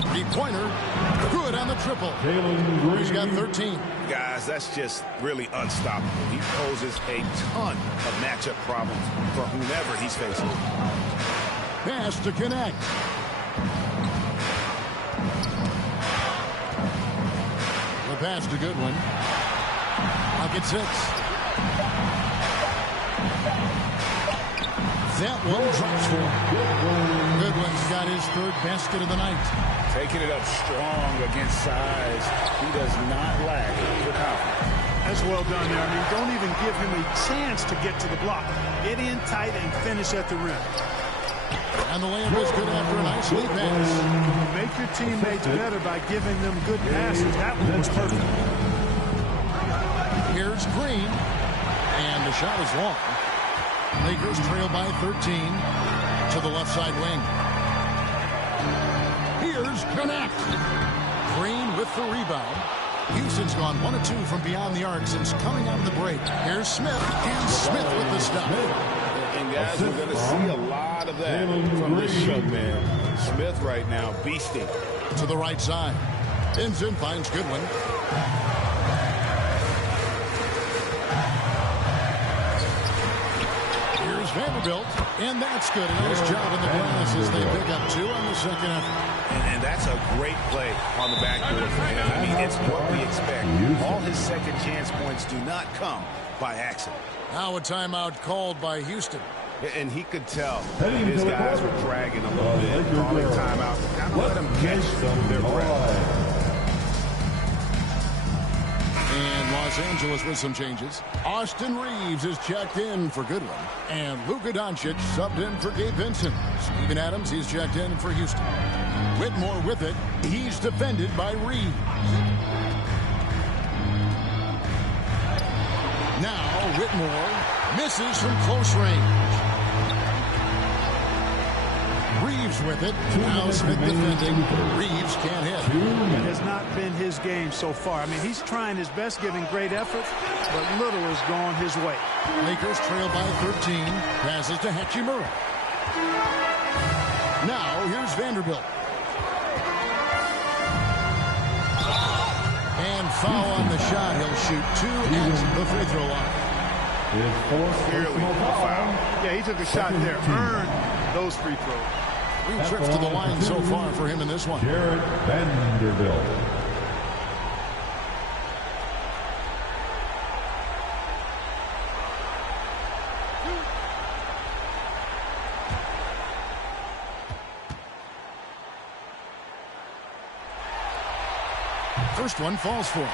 3-pointer. Good on the triple. He's got 13. Guys, that's just really unstoppable. He poses a ton of matchup problems for whomever he's facing. Pass to Connect. The pass to Goodwin. Pocket 6. That one drops for him. Goodwin's got his 3rd basket of the night. Taking it up strong against size. He does not lack the confidence. That's well done there. I mean, don't even give him a chance to get to the block. Get in tight and finish at the rim. And the layup is good after a nice lead pass. Make your teammates better by giving them good passes. That one was perfect. Here's Green. And the shot is long. Lakers trail by 13 to the left side wing. Here's Connect. Green with the rebound. Houston's gone 1 of 2 from beyond the arc since coming out of the break. Here's Smith, and Smith with the stop. And guys, we're going to see a lot of that from this young man. Smith right now, beasting. To the right side. Vincent finds Goodwin. Here's Vanderbilt, and that's good. A nice job in the glass as they pick up 2 on the second effort. And that's a great play on the backboard for him. I mean, it's what we expect. All his second chance points do not come by accident. Now a timeout called by Houston. And he could tell his guys were dragging a little bit, calling timeout. Kind of let them catch their breath. And Los Angeles with some changes. Austin Reeves is checked in for Goodwin. And Luka Doncic subbed in for Gabe Vincent. Steven Adams, he's checked in for Houston. Whitmore with it. He's defended by Reeves. Now Whitmore misses from close range. Reeves with it. Now Smith defending. Reeves can't hit. It has not been his game so far. I mean, he's trying his best, giving great effort, but little has gone his way. Lakers trail by 13. Passes to Hachimura. Now here's Vanderbilt. And foul on the shot. He'll shoot 2 at the free throw line. Clearly a foul. Yeah, he took a shot there. Earned those free throws. 3 trips to the line so far for him in this one. Jared Vanderbilt. First one falls for him.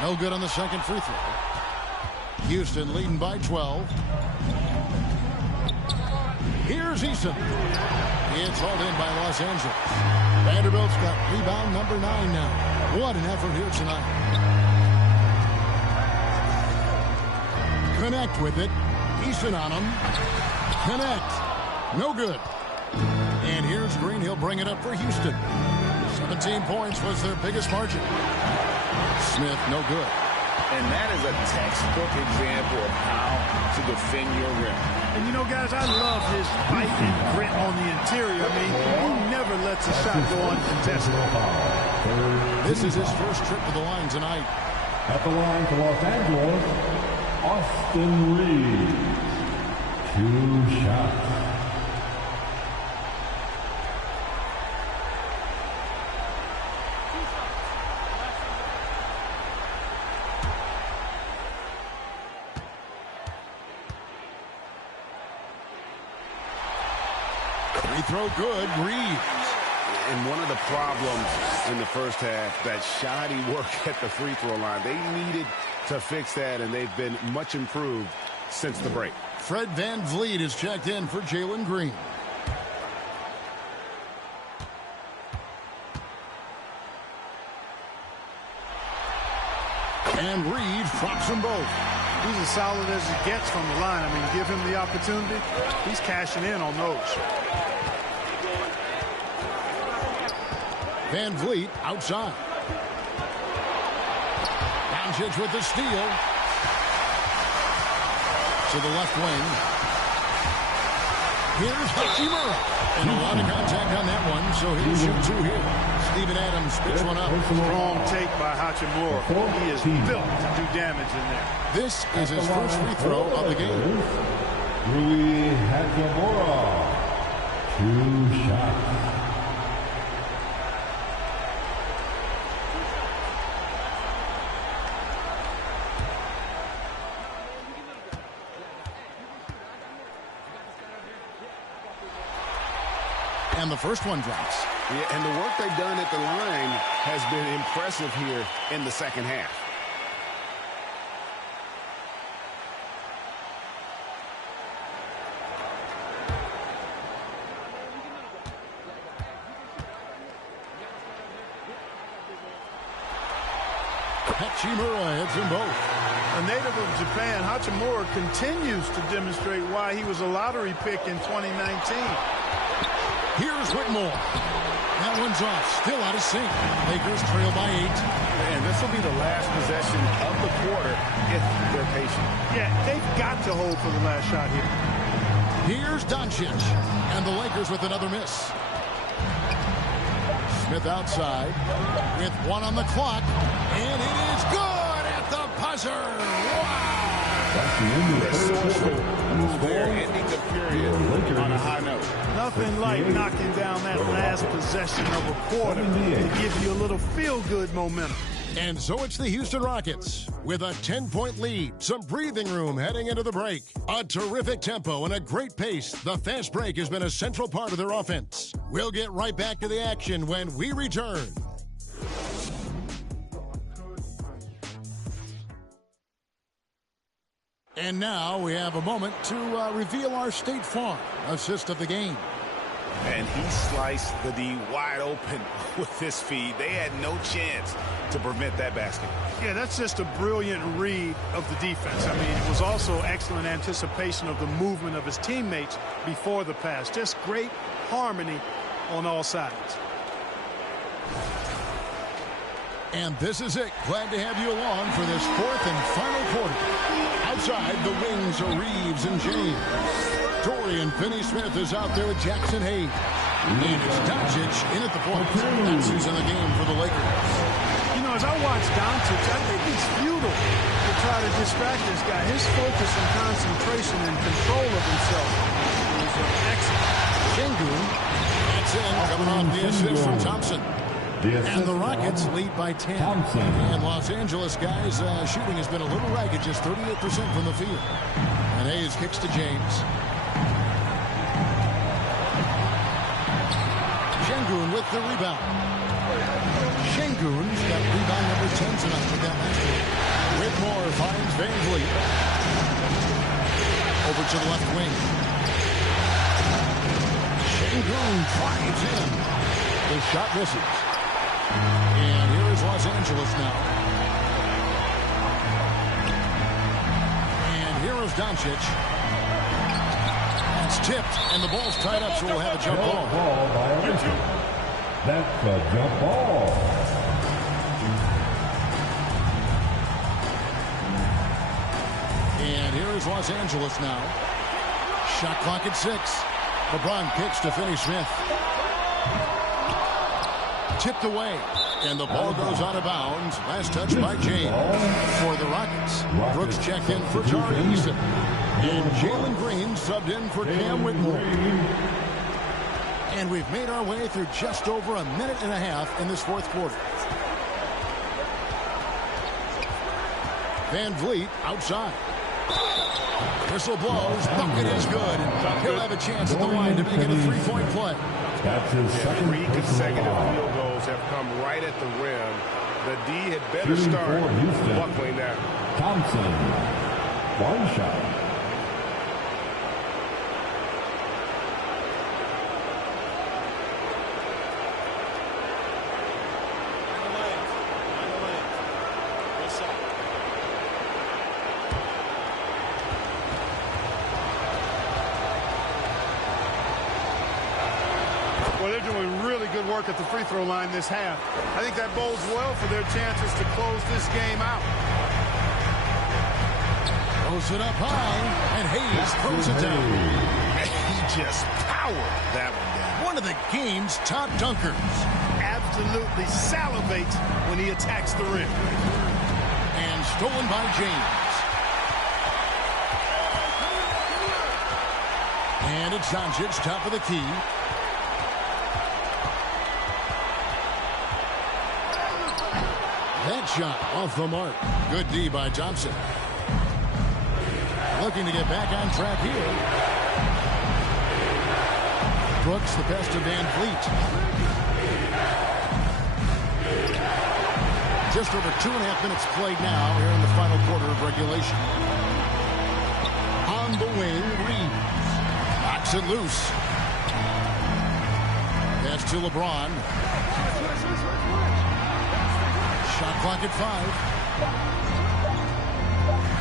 No good on the second free throw. Houston leading by 12. Here's Easton. It's hauled in by Los Angeles. Vanderbilt's got rebound number 9 now. What an effort here tonight. Connect with it. Easton on him. Connect. No good. And here's Green. He'll bring it up for Houston. 17 points was their biggest margin. Smith, no good. And that is a textbook example of how to defend your rim. And you know, guys, I love his fight and grit on the interior. I mean, he never lets a shot go uncontested. This is his first trip to the line tonight. At the line for Los Angeles, Austin Reeves. 2 shots. Free throw good. Reeves. And one of the problems in the first half, that shoddy work at the free throw line. They needed to fix that, and they've been much improved since the break. Fred VanVleet is checked in for Jalen Green. And Reeves drops them both. He's as solid as it gets from the line. I mean, give him the opportunity. He's cashing in on those. VanVleet outside. Doncic with the steal. To the left wing. Here's Hachimura. And a lot of contact on that one, so he'll shoot 2 here. Steven Adams picks one up. Strong take by Hachimura. He is built to do damage in there. This is his first free throw of the game. Rui Hachimura. 2 shots. And the first one drops. Yeah, and the work they've done at the line has been impressive here in the second half. Hachimura hits them both. A native of Japan, Hachimura continues to demonstrate why he was a lottery pick in 2019. Here's Whitmore. That one's off. Still out of sync. Lakers trail by 8. And this will be the last possession of the quarter if they're patient. Yeah, they've got to hold for the last shot here. Here's Doncic. And the Lakers with another miss. Smith outside with 1 on the clock. And it is good at the buzzer. Wow! That's the end of the first quarter. They're ending the period on a high note. Nothing like knocking down that last possession of a quarter to give you a little feel-good momentum. And so it's the Houston Rockets with a 10-point lead, some breathing room heading into the break. A terrific tempo and a great pace. The fast break has been a central part of their offense. We'll get right back to the action when we return. And now we have a moment to reveal our State Farm assist of the game. And he sliced the D wide open with this feed. They had no chance to prevent that basket. Yeah, that's just a brilliant read of the defense. I mean, it was also excellent anticipation of the movement of his teammates before the pass. Just great harmony on all sides. And this is it. Glad to have you along for this 4th and final quarter. Outside, the wings are Reeves and James. Dorian Finney-Smith is out there with Jackson Hayes. And it's Doncic in at the point. That's who's in the game for the Lakers. You know, as I watch Doncic, I think it's futile to try to distract this guy. His focus and concentration and control of himself is excellent. Şengün, that's in, coming off the assist from Thompson. And the Rockets lead by 10. And Los Angeles guys, shooting has been a little ragged, just 38% from the field. And Hayes kicks to James. Şengün with the rebound. Şengün's got rebound number 10 tonight with that last one. Whitmore finds Van Vliet. Over to the left wing. Şengün drives in. The shot misses. And here is Los Angeles now. And here is Doncic. It's tipped, and the ball's tied up, so we'll have a jump ball. That's a jump ball. And here is Los Angeles now. Shot clock at 6. LeBron kicks to Finney-Smith. Tipped away, and the ball goes out of bounds. Last touch by James for the Rockets. Brooks checked in for Tari Eason. And Jalen Green subbed in for Cam Whitmore. And we've made our way through just over a minute and a half in this 4th quarter. Van Vliet outside. Whistle blows. Bucket is good. He'll have a chance at the line to make it a 3-point play. That's his second 3 consecutive field goals have come right at the rim. The D had better start buckling down. Thompson, 1 shot. Work at the free throw line this half. I think that bodes well for their chances to close this game out. Throws it up high, and Hayes throws it down. He just powered that one down. One of the game's top dunkers. Absolutely salivates when he attacks the rim. And stolen by James. And it's Doncic, top of the key. That shot off the mark. Good D by Thompson. Looking to get back on track here. Brooks, the best of Van Vliet. Just over 2.5 minutes played now here in the final quarter of regulation. On the wing, Reeves. Knocks it loose. Pass to LeBron. Shot clock at 5.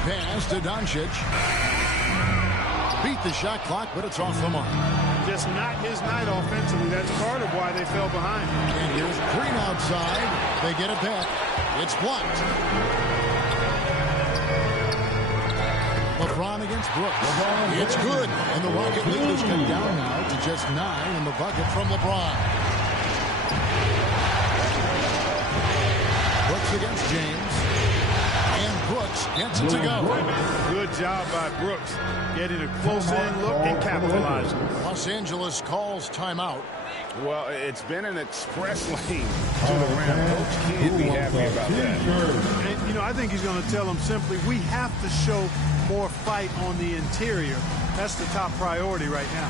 Pass to Doncic. Beat the shot clock, but it's off the mark. Just not his night offensively. That's part of why they fell behind. And here's Green outside. They get it back. It's blocked. LeBron against Brooks. It's good. And the Rocket lead is cut down now to just 9 in the bucket from LeBron. Brooks against James. And Brooks gets it to go. Good job by Brooks. Getting a close-in look and capitalizing. Los Angeles calls timeout. Well, it's been an express lane to the rim. Coach can't be happy about that. And, you know, I think he's going to tell them simply, we have to show more fight on the interior. That's the top priority right now.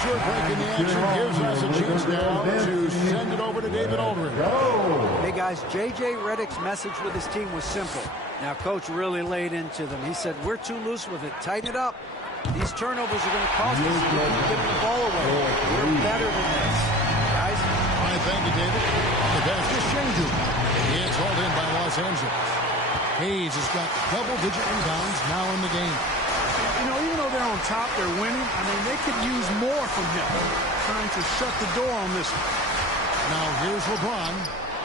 Short break in the action gives us a chance now to send it over to David Aldridge. Hey guys, J.J. Redick's message with his team was simple. Now coach really laid into them. He said, we're too loose with it. Tighten it up. These turnovers are going to cost us. We're giving the ball away. We're better than this. Guys? All right, thank you, David. The pass to Shengu. He is hauled in by Los Angeles. Hayes has got double-digit rebounds now in the game. You know, even though they're on top, they're winning. I mean, they could use more from him. Trying to shut the door on this one. Now here's LeBron.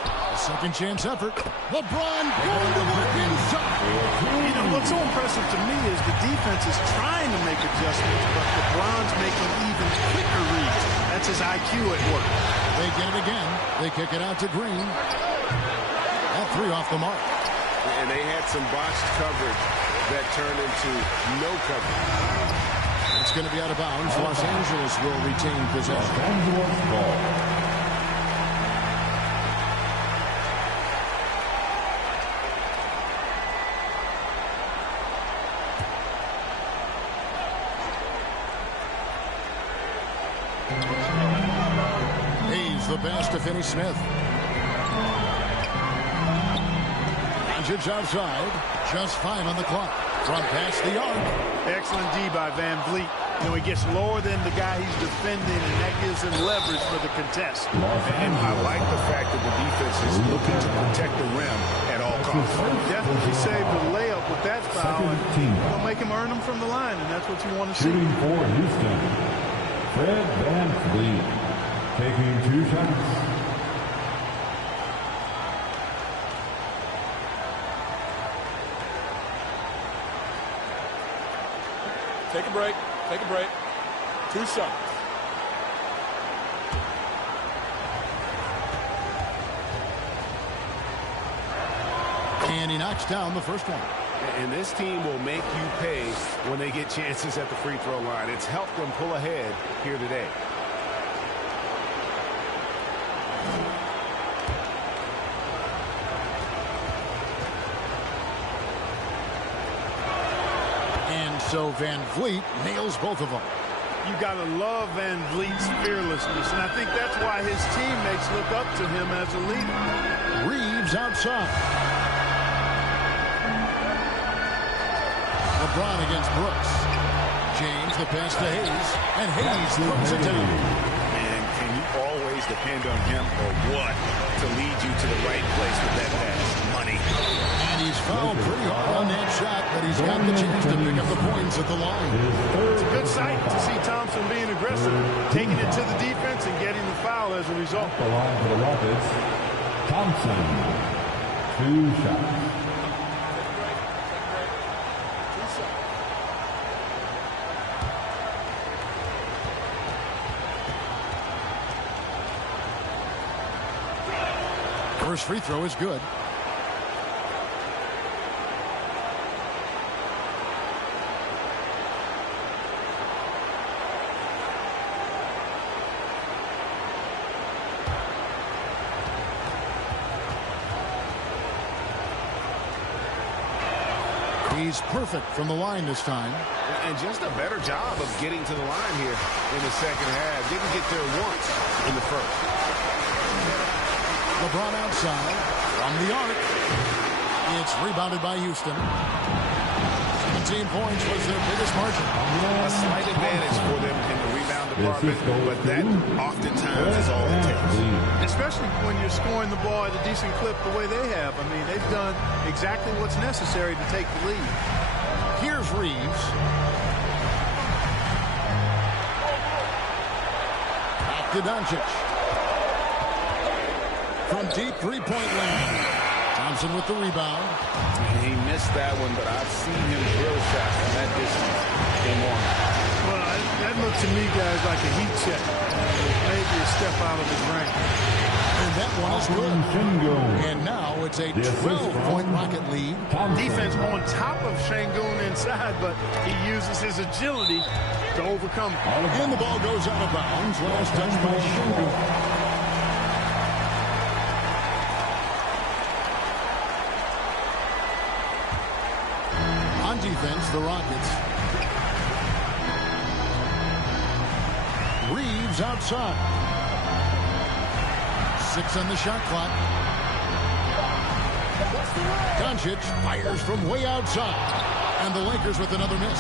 A second chance effort. LeBron going to work inside. You know, what's so impressive to me is the defense is trying to make adjustments, but LeBron's making even quicker reads. That's his IQ at work. They get it again. They kick it out to Green. That 3 off the mark. And they had some botched coverage that turned into no coverage. It's going to be out of bounds. Los Angeles will retain possession. Hayes the pass to Finney Smith. Doncic outside. Just 5 on the clock. From past the arc. Excellent D by Van Vliet. You know, he gets lower than the guy he's defending, and that gives him leverage for the contest. And I like the fact that the defense is looking to protect the rim at all costs. Definitely saved the layup with that foul. They'll make him earn them from the line, and that's what you want to see. Shooting for Houston, Fred Van Vliet, taking 2 shots. Take a break. Take a break. 2 shots. And he knocks down the first one. And this team will make you pay when they get chances at the free throw line. It's helped them pull ahead here today. So Van Vliet nails both of them. You got to love Van Vliet's fearlessness, and I think that's why his teammates look up to him as a leader. Reeves outside. LeBron against Brooks. James the pass to Hayes, and Hayes throws it down. And can you always depend on him or what to lead you to the right place with that pass? Money. And he's fouled pretty hard on that shot, but he's got the chance to pick up the points at the line. It's a good sight to see Thompson being aggressive, taking it to the defense and getting the foul as a result. The line for the Rockets, Thompson, 2 shots. First free throw is good. He's perfect from the line this time. And just a better job of getting to the line here in the second half. Didn't get there once in the first. LeBron outside from the arc. It's rebounded by Houston. 17 points was their biggest margin. A slight advantage for them in the rebound department, but that oftentimes is all it takes. Especially when you're scoring the ball at a decent clip the way they have. I mean, they've done exactly what's necessary to take the lead. Here's Reeves. Back to Doncic. From deep three-point land. Thompson with the rebound. He missed that one, but I've seen him drill shots from that distance in one. Well, that looked to me, guys, like a heat check. Maybe a step out of his range. And that one is good. And now it's a 12-point Rocket lead. Defense on top of Şengün inside, but he uses his agility to overcome it. And the ball goes out of bounds. Last touch by Şengün. On defense, the Rockets. Reeves outside. 6 on the shot clock. Doncic fires from way outside. And the Lakers with another miss.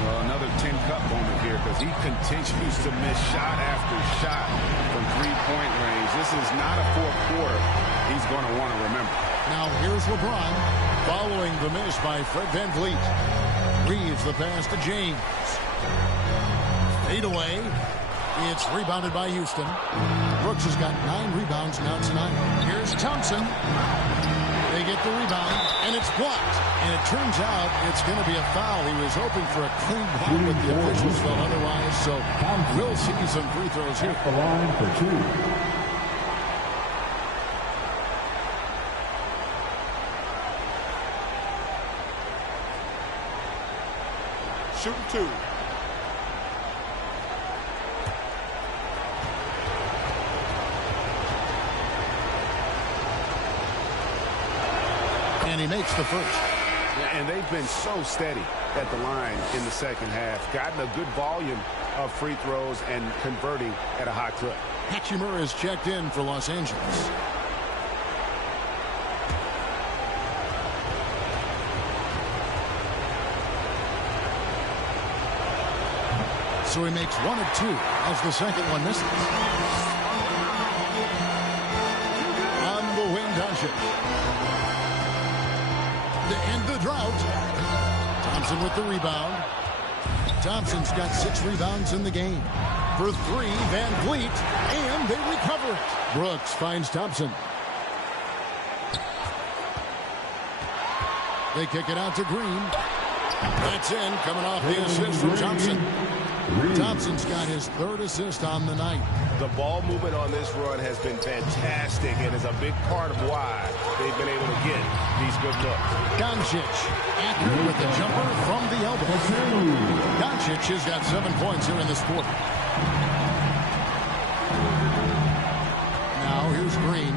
Well, another 10-cup moment here because he continues to miss shot after shot from three-point range. This is not a fourth quarter he's going to want to remember. Now here's LeBron following the miss by Fred VanVleet. Reeves the pass to James. Fade away. It's rebounded by Houston. Brooks has got 9 rebounds now tonight. Here's Thompson. They get the rebound, and it's blocked. And it turns out it's going to be a foul. He was hoping for a clean ball, but the officials felt otherwise. So we'll see some free throws here. The line for 2. Shooting 2. And he makes the first. And they've been so steady at the line in the second half. Gotten a good volume of free throws and converting at a high clip. Hachimura is checked in for Los Angeles. So he makes 1 of 2 as the second one misses. On the wing, Doncic. To end the drought. Thompson with the rebound. Thompson's got 6 rebounds in the game. For 3, VanVleet, and they recover it. Brooks finds Thompson. They kick it out to Green. That's in, coming off the assist from Thompson. Thompson's got his 3rd assist on the night. The ball movement on this run has been fantastic and is a big part of why they've been able to get these good looks. Doncic, accurate with the jumper from the elbow. Doncic has got 7 points here in this quarter. Now here's Green.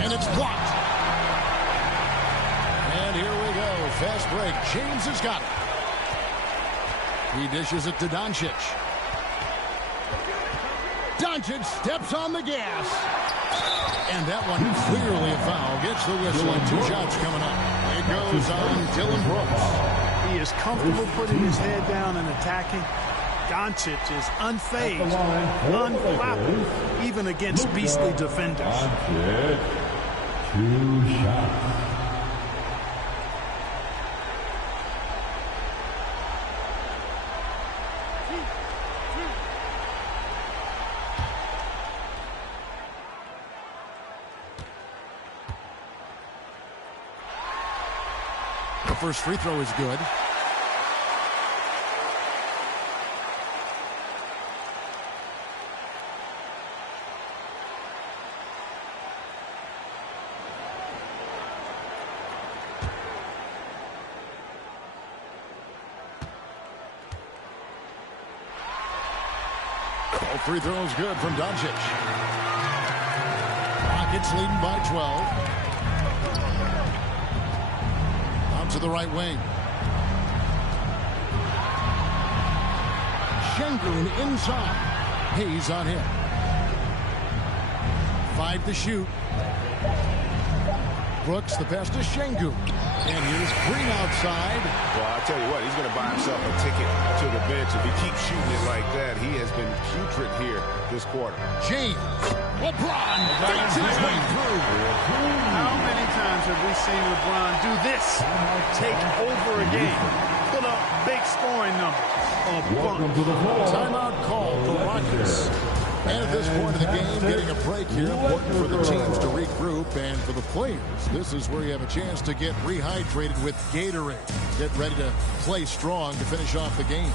And it's blocked. And here we go. Fast break. James has got it. He dishes it to Doncic. Doncic steps on the gas. And that one clearly a foul. Gets the whistle and 2 shots coming up. It goes on Dylan Brooks. He is comfortable putting his head down and attacking. Doncic is unfazed, unflappable, even against beastly defenders. Doncic, 2 shots. First free throw is good. All free throws good from Doncic. Rockets leading by 12. On to the right wing. Şengün inside. Hayes on him. 5 to shoot. Brooks, the pass to Şengün. And here's Green outside. Well, I'll tell you what, he's going to buy himself a ticket to the bench. If he keeps shooting it like that, he has been putrid here this quarter. James. LeBron fights his way through. How many times have we seen LeBron do this? Take over a game. Put up big scoring numbers. Welcome to the floor. Timeout called the Rockets. And at this point of the game, getting a break here, important for the teams to regroup, and for the players, this is where you have a chance to get rehydrated with Gatorade. Get ready to play strong to finish off the game.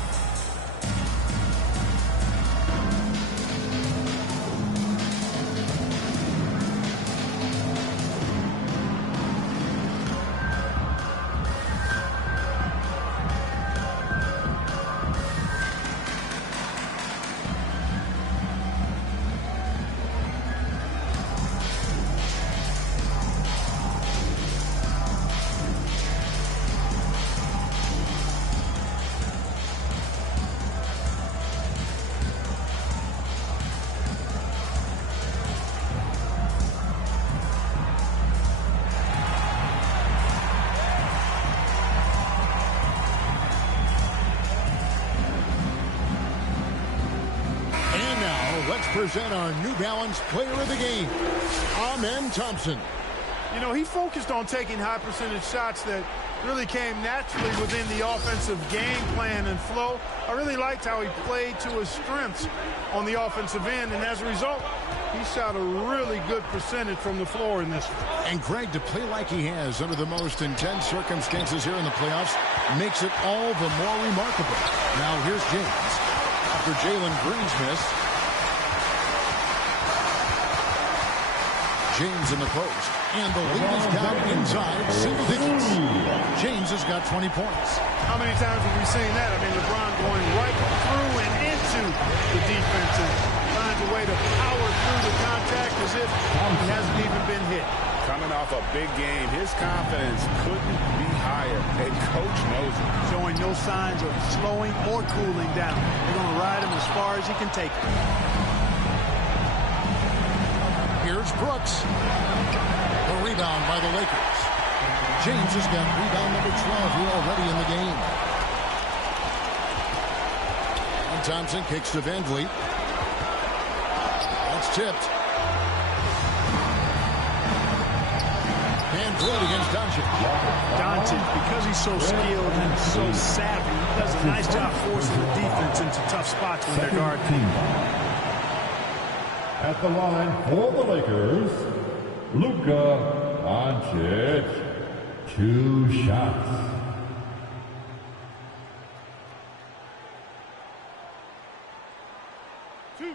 Let's present our New Balance player of the game, Amen Thompson. You know, he focused on taking high percentage shots that really came naturally within the offensive game plan and flow. I really liked how he played to his strengths on the offensive end, and as a result, he shot a really good percentage from the floor in this one. And Greg, to play like he has under the most intense circumstances here in the playoffs makes it all the more remarkable. Now here's James. After Jalen Green's miss, James in the post, and the lead is down inside single digits. James has got 20 points. How many times have we seen that? I mean, LeBron going right through and into the defense and finds a way to power through the contact as if he hasn't even been hit. Coming off a big game, his confidence couldn't be higher, and coach knows it. Showing no signs of slowing or cooling down. They're going to ride him as far as he can take it. Here's Brooks. The rebound by the Lakers. James has got rebound number 12 here already in the game. And Thompson kicks to Van Vliet. That's tipped. Van Vliet against Doncic. Doncic, because he's so skilled and so savvy, he does a nice job forcing the defense into tough spots when they're guarding. At the line for the Lakers, Luka Doncic, 2 shots. Two.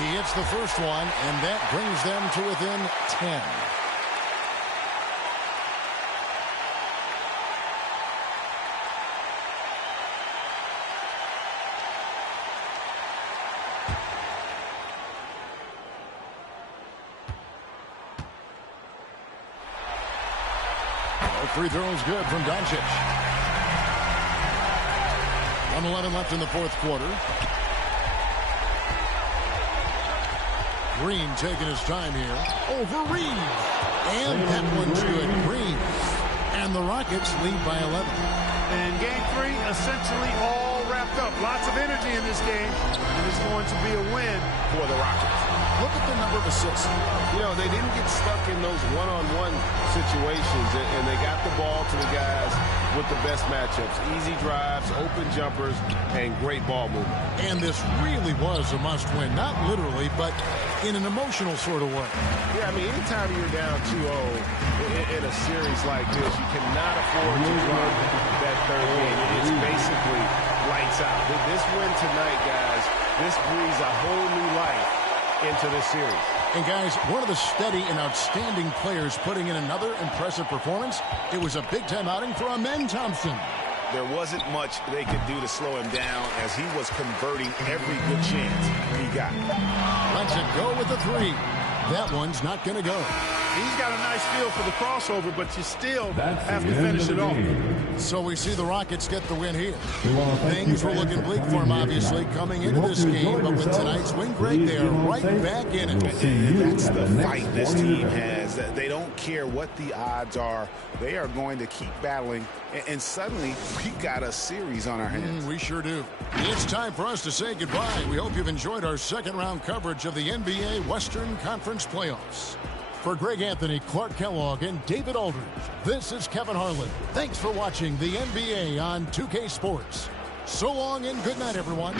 He hits the first one, and that brings them to within 10. Free throws good from Doncic. 1:11 left in the fourth quarter. Green taking his time here. Over Reeves. And that one's good. Green. And the Rockets lead by 11. And game 3 essentially all wrapped up. Lots of energy in this game. And it's going to be a win for the Rockets. Look at the number of assists. You know, they didn't get stuck in those one-on-one situations, and they got the ball to the guys with the best matchups. Easy drives, open jumpers, and great ball movement. And this really was a must-win. Not literally, but in an emotional sort of way. Yeah, I mean, anytime you're down 2-0 in a series like this, you cannot afford to drop that third game. It's basically lights out. This win tonight, guys, this breathes a whole new life into this series. And guys, one of the steady and outstanding players putting in another impressive performance. It was a big-time outing for Amen Thompson. There wasn't much they could do to slow him down as he was converting every good chance he got. Lets it go with the three. That one's not going to go. He's got a nice feel for the crossover, but you still have to finish it off. So we see the Rockets get the win here. Things were looking bleak for him, obviously, coming into this game. But with tonight's win, Greg, they are right back in it. That's the fight this team has. They don't care what the odds are. They are going to keep battling. And suddenly, we got a series on our hands. We sure do. It's time for us to say goodbye. We hope you've enjoyed our second-round coverage of the NBA Western Conference Playoffs. For Greg Anthony, Clark Kellogg, and David Aldridge, this is Kevin Harlan. Thanks for watching the NBA on 2K Sports. So long and good night, everyone.